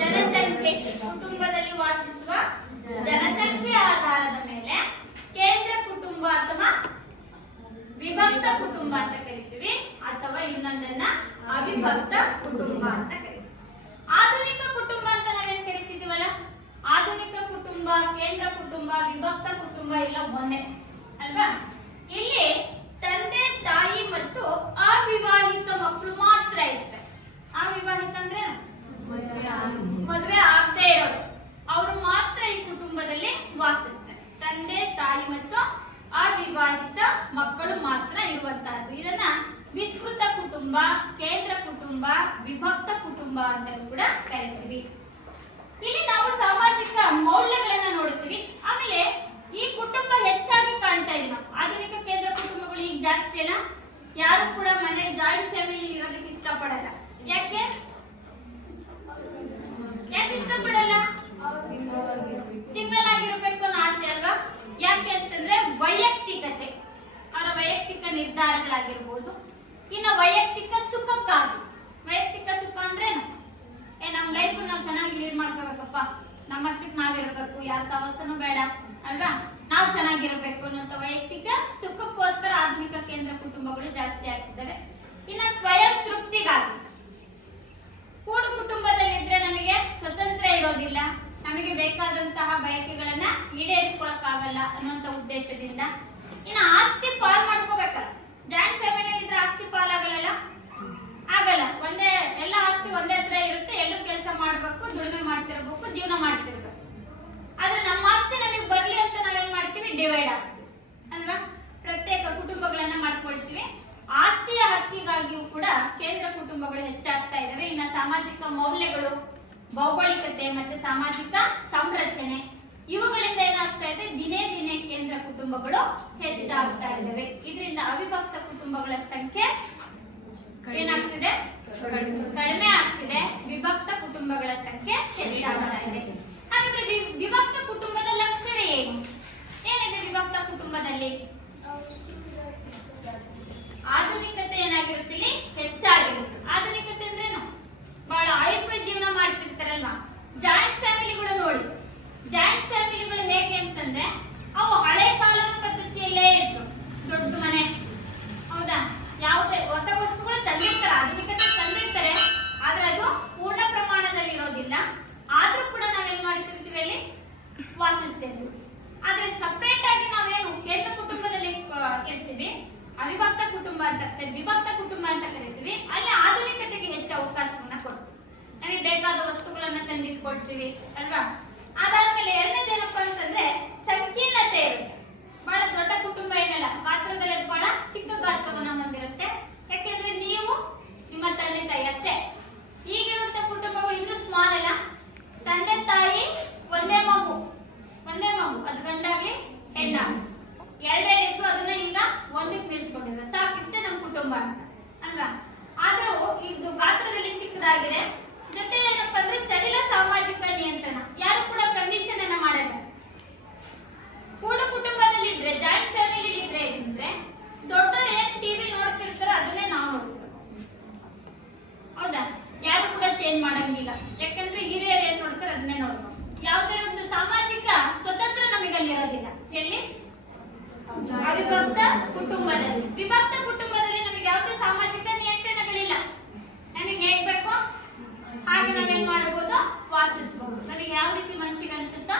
ಜನಸಂಖ್ಯೆ, ಕುಟುಂಬದಲ್ಲಿ ವಾಸಿಸುವ ಜನಸಂಖ್ಯೆ ಆಧಾರದ ಮೇಲೆ ಕೇಂದ್ರ ಕುಟುಂಬ ಅಥವಾ ವಿಭಕ್ತ ಕುಟುಂಬ ಅಂತ ಕರಿತೀವಿ, ಅಥವಾ ಇನ್ನೊಂದನ್ನ ಅವಿಭಕ್ತ ಕುಟುಂಬ ಅಂತ ಕರಿತೀವಿ. ಆಧುನಿಕ ಕುಟುಂಬ ಅಂತ ನಾವೇನ್ ಕರಿತಿದೀವಲ್ಲ, ಆಧುನಿಕ ಕುಟುಂಬ, ಕೇಂದ್ರ ಕುಟುಂಬ, ವಿಭಕ್ತ ಕುಟುಂಬ ಎಲ್ಲ ಒಂದೇ ಅಲ್ವಾ? ಇಲ್ಲಿ ತಂದೆ ತಾಯಿ ಮತ್ತು ಅವಿವಾಹಿತ ಮಕ್ಕಳು ಮಾತ್ರ ಇರ್ತಾರೆ. ಅವಿವಾಹಿತ ಅಂದ್ರೆ ಮದುವೆ ಆಗದೆ ಇರೋರು, ಅವರು ಮಾತ್ರ ಈ ಕುಟುಂಬದಲ್ಲಿ ವಾಸಿಸ್ತಾರೆ. ತಂದೆ ತಾಯಿ ಮತ್ತು ಅವಿವಾಹಿತ ಮಕ್ಕಳು ಮಾತ್ರ ಇರುವಂತಹದ್ದು. ಇದನ್ನ ವಿಸ್ತೃತ ಕುಟುಂಬ, ಕೇಂದ್ರ ಕುಟುಂಬ, ವಿಭಕ್ತ ಕುಟುಂಬ ಅಂತ ಕೂಡ ಕರಿತೀವಿ. ಇಲ್ಲಿ ನಾವು ಸಾಮಾಜಿಕ ಮೌಲ್ಯಗಳನ್ನ ನೋಡ್ತೀವಿ. ಆಮೇಲೆ ಈ ಕುಟುಂಬ ಹೆಚ್ಚಾಗಿ ಕಾಣ್ತಾ ಇದೆ. ನಾವು ಆಧುನಿಕ ಕೇಂದ್ರ ಕುಟುಂಬಗಳು ಈಗ ಜಾಸ್ತಿ ಅಲ್ಲ, ಯಾರು ಕೂಡ ಮನೆ ಜಾಯಿಂಟ್ ಫ್ಯಾಮಿಲಿ ಇರೋದಕ್ಕೆ ಇಷ್ಟಪಡಲ್ಲ. ಯಾಕೆ ಇಷ್ಟಪಡಲ್ಲ? ಸಿಂಗಲ್ ಆಗಿರ್ಬೇಕು ಅನ್ನೋ ಆಸೆ ಅಲ್ವಾ? ಯಾಕೆ ಅಂತಂದ್ರೆ ವೈಯಕ್ತಿಕತೆ, ಅವರ ವೈಯಕ್ತಿಕ ನಿರ್ಧಾರಗಳಾಗಿರ್ಬೋದು. ಇನ್ನು ವೈಯಕ್ತಿಕ ಸುಖಕ್ಕಾಗಿ. ವೈಯಕ್ತಿಕ ಸುಖ ಅಂದ್ರೇನು? ನಮ್ಮ ಲೈಫ್ ನಾವು ಚೆನ್ನಾಗಿ ಲೀಡ್ ಮಾಡ್ಕೋಬೇಕಪ್ಪ, ನಮ್ಮಷ್ಟಕ್ಕೆ ನಾವಿರ್ಬೇಕು, ಯಾರ ಸವಸನೂ ಬೇಡ ಅಲ್ವಾ, ನಾವು ಚೆನ್ನಾಗಿರ್ಬೇಕು ಅನ್ನೋ ವೈಯಕ್ತಿಕ ಸುಖಕ್ಕೋಸ್ಕರ ಆಧುನಿಕ ಕೇಂದ್ರ ಕುಟುಂಬಗಳು ಜಾಸ್ತಿ ಆಗ್ತಿದ್ದಾವೆ. ಇನ್ನು ಸ್ವಯಂ ತೃಪ್ತಿಗಾಗಿ, ಕೂಡು ಕುಟುಂಬದಲ್ಲಿದ್ರೆ ನಮಗೆ ಸ್ವತಂತ್ರ ಇರೋದಿಲ್ಲ, ನಮಗೆ ಬೇಕಾದಂತಹ ಬಯಕೆಗಳನ್ನ ಈಡೇರಿಸ್ಕೊಳಕ್ಕಾಗಲ್ಲ ಅನ್ನುವಂತ ಉದ್ದೇಶದಿಂದ. ಇನ್ನು ಆಸ್ತಿ ಪಾಲ್ ಮಾಡ್ಕೋಬೇಕಲ್ಲ, ಜಾಯಿಂಟ್ ಫ್ಯಾಮಿಲಿ ಇದ್ರೆ ಆಸ್ತಿ ಪಾಲಾಗಲ್ಲ, ಆಗಲ್ಲ. ಒಂದೇ ಎಲ್ಲ ಆಸ್ತಿ ಒಂದೇ ಹತ್ರ ಇರುತ್ತೆ, ಎಲ್ಲರೂ ಕೆಲಸ ಮಾಡ್ಬೇಕು, ದುಡಿಮೆ ಮಾಡ್ತಿರ್ಬೇಕು, ಜೀವನ ಮಾಡ್ತಿರ್ಬೇಕು. ಆದ್ರೆ ನಮ್ಮ ಆಸ್ತಿ ನಮಗೆ ಬರ್ಲಿ ಅಂತ ನಾವೇನ್ ಮಾಡ್ತೀವಿ? ಡಿವೈಡ್ ಆಗ್ತೀವಿ ಅಲ್ವಾ? ಪ್ರತ್ಯೇಕ ಕುಟುಂಬಗಳನ್ನ ಮಾಡ್ಕೊಳ್ತೀವಿ. ಆಸ್ತಿಯ ಹಕ್ಕಿಗಾಗಿಯೂ ಕೂಡ ಕೇಂದ್ರ ಕುಟುಂಬಗಳು ಹೆಚ್ಚಾಗ್ತಾ ಇದಾವೆ. ಇನ್ನು ಸಾಮಾಜಿಕ ಮೌಲ್ಯಗಳು, ಭೌಗೋಳಿಕತೆ ಮತ್ತೆ ಸಾಮಾಜಿಕ ಸಂರಚನೆ ಇವುಗಳಿಂದ ಏನಾಗ್ತಾ ಇದೆ? ದಿನೇ ದಿನೇ ಕೇಂದ್ರ ಕುಟುಂಬಗಳು ಹೆಚ್ಚಾಗ್ತಾ ಇದ್ದಾವೆ. ಇದರಿಂದ ಅವಿಭಕ್ತ ಕುಟುಂಬಗಳ ಸಂಖ್ಯೆ ಏನಾಗ್ತಿದೆ? ಕಡಿಮೆ ಆಗ್ತಿದೆ. ವಿಭಕ್ತ ಕುಟುಂಬಗಳ ಸಂಖ್ಯೆ ಹೆಚ್ಚಾಗ್ತಾ ಇದೆ. ಹಾಗಾದ್ರೆ ವಿಭಕ್ತ ಕುಟುಂಬದ ಲಕ್ಷಣ ಏನು? ಏನಿದೆ ವಿಭಕ್ತ ಕುಟುಂಬದಲ್ಲಿ? ಆಧುನಿಕತೆ ಏನಾಗಿರುತ್ತೆ? ಹೆಚ್ಚಾಗಿರುತ್ತೆ. ಆಧುನಿಕತೆ ಅಂದ್ರೇನು? ಬಹಳ ಆಯುರ್ವೇದ ಜೀವನ ಮಾಡ್ತಿರ್ತಾರಲ್ವಾ? ಜಾಯಿಂಟ್ ಫ್ಯಾಮಿಲಿಗಳು ನೋಡಿ, ಜಾಯಿಂಟ್ ಫ್ಯಾಮಿಲಿಗಳು ಹೇಗೆ ಅಂತಂದ್ರೆ ಅವು ಹಳೆ ಕಾಲದ ಪದ್ಧತಿಯಲ್ಲೇ ಇತ್ತು. ದೊಡ್ಡ ಮನೆ, ಹೌದಾ? ಯಾವುದೇ ಹೊಸ ವಸ್ತುಗಳು ತಂದಿರ್ತಾರೆ, ಆಧುನಿಕತೆ ತಂದಿರ್ತಾರೆ, ಆದ್ರೆ ಅದು ಪೂರ್ಣ ಪ್ರಮಾಣದಲ್ಲಿ ಇರೋದಿಲ್ಲ. ಆದ್ರೂ ಕೂಡ ನಾವೇನ್ ಮಾಡ್ತಿರ್ತೀವಿ? ಅಲ್ಲಿ ವಾಸಿಸ್ತೇವೆ. ಆದ್ರೆ ಸಪರೇಟ್ ಆಗಿ ನಾವೇನು ಕೇಂದ್ರ ಕುಟುಂಬದಲ್ಲಿ ಇರ್ತೀವಿ, ಅವಿಭಕ್ತ ಕುಟುಂಬ ಅಂತ ವಿಭಕ್ತ ಕುಟುಂಬ ಅಂತ ಕರಿತೀವಿ. ಅಲ್ಲಿ ಆಧುನಿಕತೆಗೆ ಹೆಚ್ಚು ಅವಕಾಶವನ್ನ ಕೊಡ್ತೀವಿ. ನಮಗೆ ಬೇಕಾದ ವಸ್ತುಗಳನ್ನ ತಂದಿಟ್ಕೊಳ್ತೀವಿ ಅಲ್ವಾ? ಅದಾದ್ಮೇಲೆ ಎರಡನೇದೇನಪ್ಪಾ ಅಂತಂದ್ರೆ ಸಂಕೀರ್ಣತೆ ಇರುತ್ತೆ. ಬಹಳ ದೊಡ್ಡ ಕುಟುಂಬ ಏನಲ್ಲ, ಗಾತ್ರದಲ್ಲಿ ಅದು ಬಹಳ ಚಿಕ್ಕ ಗಾತ್ರವನ್ನ ಹೊಂದಿರುತ್ತೆ. ಯಾಕೆಂದ್ರೆ ನೀವು ನಿಮ್ಮ ತಂದೆ ತಾಯಿ ಅಷ್ಟೇ. ಈಗಿರುವಂತ ಕುಟುಂಬಗಳು ಇದು ಸ್ಮಾಲ್ ಅಲ್ಲ, ತಂದೆ ತಾಯಿ ಒಂದೇ ಮಗು, ಅದು ಗಂಡಾಗ್ಲಿ ಹೆಣ್ಣಾಗ್ಲಿ ಎರಡೆರಡು ಇದ್ದು ಅದನ್ನ ಕುಟುಂಬ ಅಂತ ಅಲ್ವಾ. ಆದ್ರೂ ಇದು ಗಾತ್ರದಲ್ಲಿ ಚಿಕ್ಕದಾಗಿದೆ. ಜೊತೆ ಏನಪ್ಪ ಅಂದ್ರೆ ಸಡಿಲ ಸಾಮಾಜಿಕ ನಿಯಂತ್ರಣ, ಯಾರು ಕೂಡ ಕಂಡೀಷನ್ ಅನ್ನ ಮಾಡಲ್ಲ. ಕೂಡು ಕುಟುಂಬದಲ್ಲಿ ಇದ್ರೆ, ಜಾಯಿಂಟ್ ಫ್ಯಾಮಿಲಿ ಇದ್ರೆ ದೊಡ್ಡವರು ಏನ್ ಟಿವಿ ನೋಡ್ತಿರ್ತಾರೋ ಅದನ್ನೇ ನಾವು ನೋಡ್ತೀವಿ, ಹೌದಾ? ಯಾರು ಕೂಡ ಚೇಂಜ್ ಮಾಡಂಗಿಲ್ಲ, ಯಾಕಂದ್ರೆ ಹಿರಿಯರು ಏನ್ ನೋಡ್ತಾರೆ ಅದನ್ನೇ ನೋಡ್ಬೇಕು. ಯಾವುದೇ ಒಂದು ಸಾಮಾಜಿಕ ಸ್ವತಂತ್ರ ನಮಗೆ ಅಲ್ಲಿ ಇರೋದಿಲ್ಲ. ಎಲ್ಲಿ? ಅವಿಭಕ್ತ ಕುಟುಂಬದಲ್ಲಿ. ವಿಭಕ್ತ ಕುಟುಂಬದಲ್ಲಿ ನಮಗೆ ಯಾವುದೇ ಸಾಮಾಜಿಕ ನಿಯಂತ್ರಣಗಳಿಲ್ಲ. ನನಗೆ ಹೇಗ್ ಬೇಕೋ ಹಾಗೆ ನಾವೇನ್ ಮಾಡಬಹುದು, ವಾಸಿಸಬಹುದು. ನನಗೆ ಯಾವ ರೀತಿ ಮನಸ್ಸಿಗೆ ಅನ್ಸುತ್ತೋ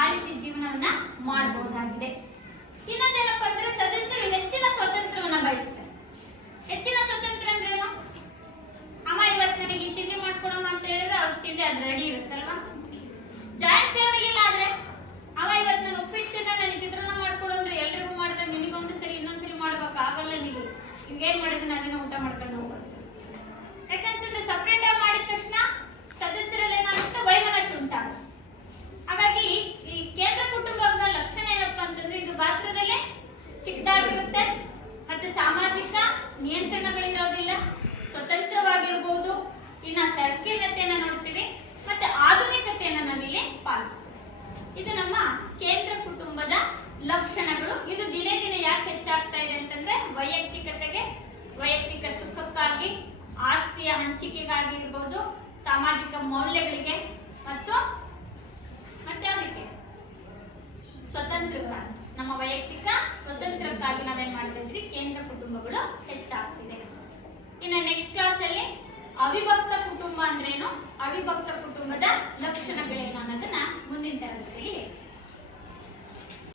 ಆ ರೀತಿ ಜೀವನವನ್ನ ಮಾಡಬಹುದಾಗಿದೆ. ಇನ್ನೊಂದೇನಪ್ಪ ಅಂದ್ರೆ ಸದಸ್ಯರು ಹೆಚ್ಚಿನ ಸ್ವಾತಂತ್ರ್ಯವನ್ನ ಬಯಸ್ತಾರೆ. ಹೆಚ್ಚಿನ ಸ್ವಾತಂತ್ರ್ಯ ಅಂದ್ರೆ ಏನು? ಅಮ್ಮ ಇವತ್ತು ನನಗೆ ಈ ತಿಂಡಿ ಮಾಡ್ಕೊಡಮ್ಮ ಅಂತ ಹೇಳಿದ್ರೆ ಅವ್ರ ತಿಂಡಿ ಅದು ರೆಡಿ ಇರುತ್ತಲ್ವಾ. ಜಾಯಿಂಟ್ ಫ್ಯಾಮಿಲಿ ಆದ್ರೆ ಅವ ಇವತ್ತು ನಾನು ಉಪ್ಪಿಟ್ಟಿನ ನನಗೆ ಚಿತ್ರಾನ್ನ ಮಾಡ್ಕೊಡು ಅಂದ್ರೆ ಎಲ್ರಿಗೂ ಮಾಡಿದ್ರೆ ನಿನಗೊಂದು ಸರಿ ಇನ್ನೊಂದ್ಸರಿ ಮಾಡ್ಬೇಕು ಆಗಲ್ಲ. ನೀವು ಹಿಂಗೇನ್ ಮಾಡಿದ್ರೆ ನಾನೇನೋ ಊಟ ಮಾಡ್ಕೊಂಡು ಹೋಗ್ಬಾರ್ದು. ಯಾಕಂತಂದ್ರೆ ಸಪ್ರೇಟ್ ಆಗಿ ಮಾಡಿದ ತಕ್ಷಣ ಸದಸ್ಯರಲ್ಲಿ ಏನಾಗುತ್ತೆ, ವೈಮನಸ್ಸು ಉಂಟಾಗುತ್ತೆ. ಹಾಗಾಗಿ ಈ ಕೇಂದ್ರ ಕುಟುಂಬದ ಲಕ್ಷಣ ಏನಪ್ಪಾ ಅಂತಂದ್ರೆ ಇದು ಗಾತ್ರದಲ್ಲೇ ಚಿಕ್ಕದಾಗಿರುತ್ತೆ, ಮತ್ತೆ ಸಾಮಾಜಿಕ ನಿಯಂತ್ರಣಗಳಿರೋದಿಲ್ಲ, ಸ್ವತಂತ್ರವಾಗಿರ್ಬೋದು. ಇನ್ನ ಸಂಕೀರ್ಣತೆಯನ್ನ ನೋಡ್ತೀವಿ, ಮತ್ತೆ ಆಧುನಿಕತೆಯನ್ನ ನಾವಿಲ್ಲಿ ಪಾಲಿಸ್ತೀವಿ. ಇದು ನಮ್ಮ ಕೇಂದ್ರ ಕುಟುಂಬದ ಲಕ್ಷಣಗಳು. ಇದು ದಿನೇ ದಿನೇ ಯಾಕೆ ಹೆಚ್ಚಾಗ್ತಾ ಇದೆ ಅಂತಂದ್ರೆ ವೈಯಕ್ತಿಕತೆಗೆ, ವೈಯಕ್ತಿಕ ಸುಖಕ್ಕಾಗಿ, ಆಸ್ತಿಯ ಹಂಚಿಕೆಗಾಗಿ ಇರ್ಬೋದು, ಸಾಮಾಜಿಕ ಮೌಲ್ಯಗಳಿಗೆ ಮತ್ತು ಮತ್ತೆ ಅದಕ್ಕೆ ಸ್ವತಂತ್ರಕ್ಕಾಗಿ, ನಮ್ಮ ವೈಯಕ್ತಿಕ ಸ್ವತಂತ್ರಕ್ಕಾಗಿ ನಾವೇನ್ ಮಾಡ್ತಾ ಇದ್ವಿ, ಕೇಂದ್ರ ಕುಟುಂಬಗಳು ಹೆಚ್ಚಾಗ್ತಿದೆ. ಇನ್ನು ನೆಕ್ಸ್ಟ್ ಕ್ಲಾಸ್ ಅಲ್ಲಿ ಅವಿಭಕ್ತ ಕುಟುಂಬ ಅಂದ್ರೇನು, ಅವಿಭಕ್ತ ಕುಟುಂಬದ ಲಕ್ಷಣಗಳೇನು ಅನ್ನೋದನ್ನ ಮುಂದಿನ ತರಗತಿಯಲ್ಲಿ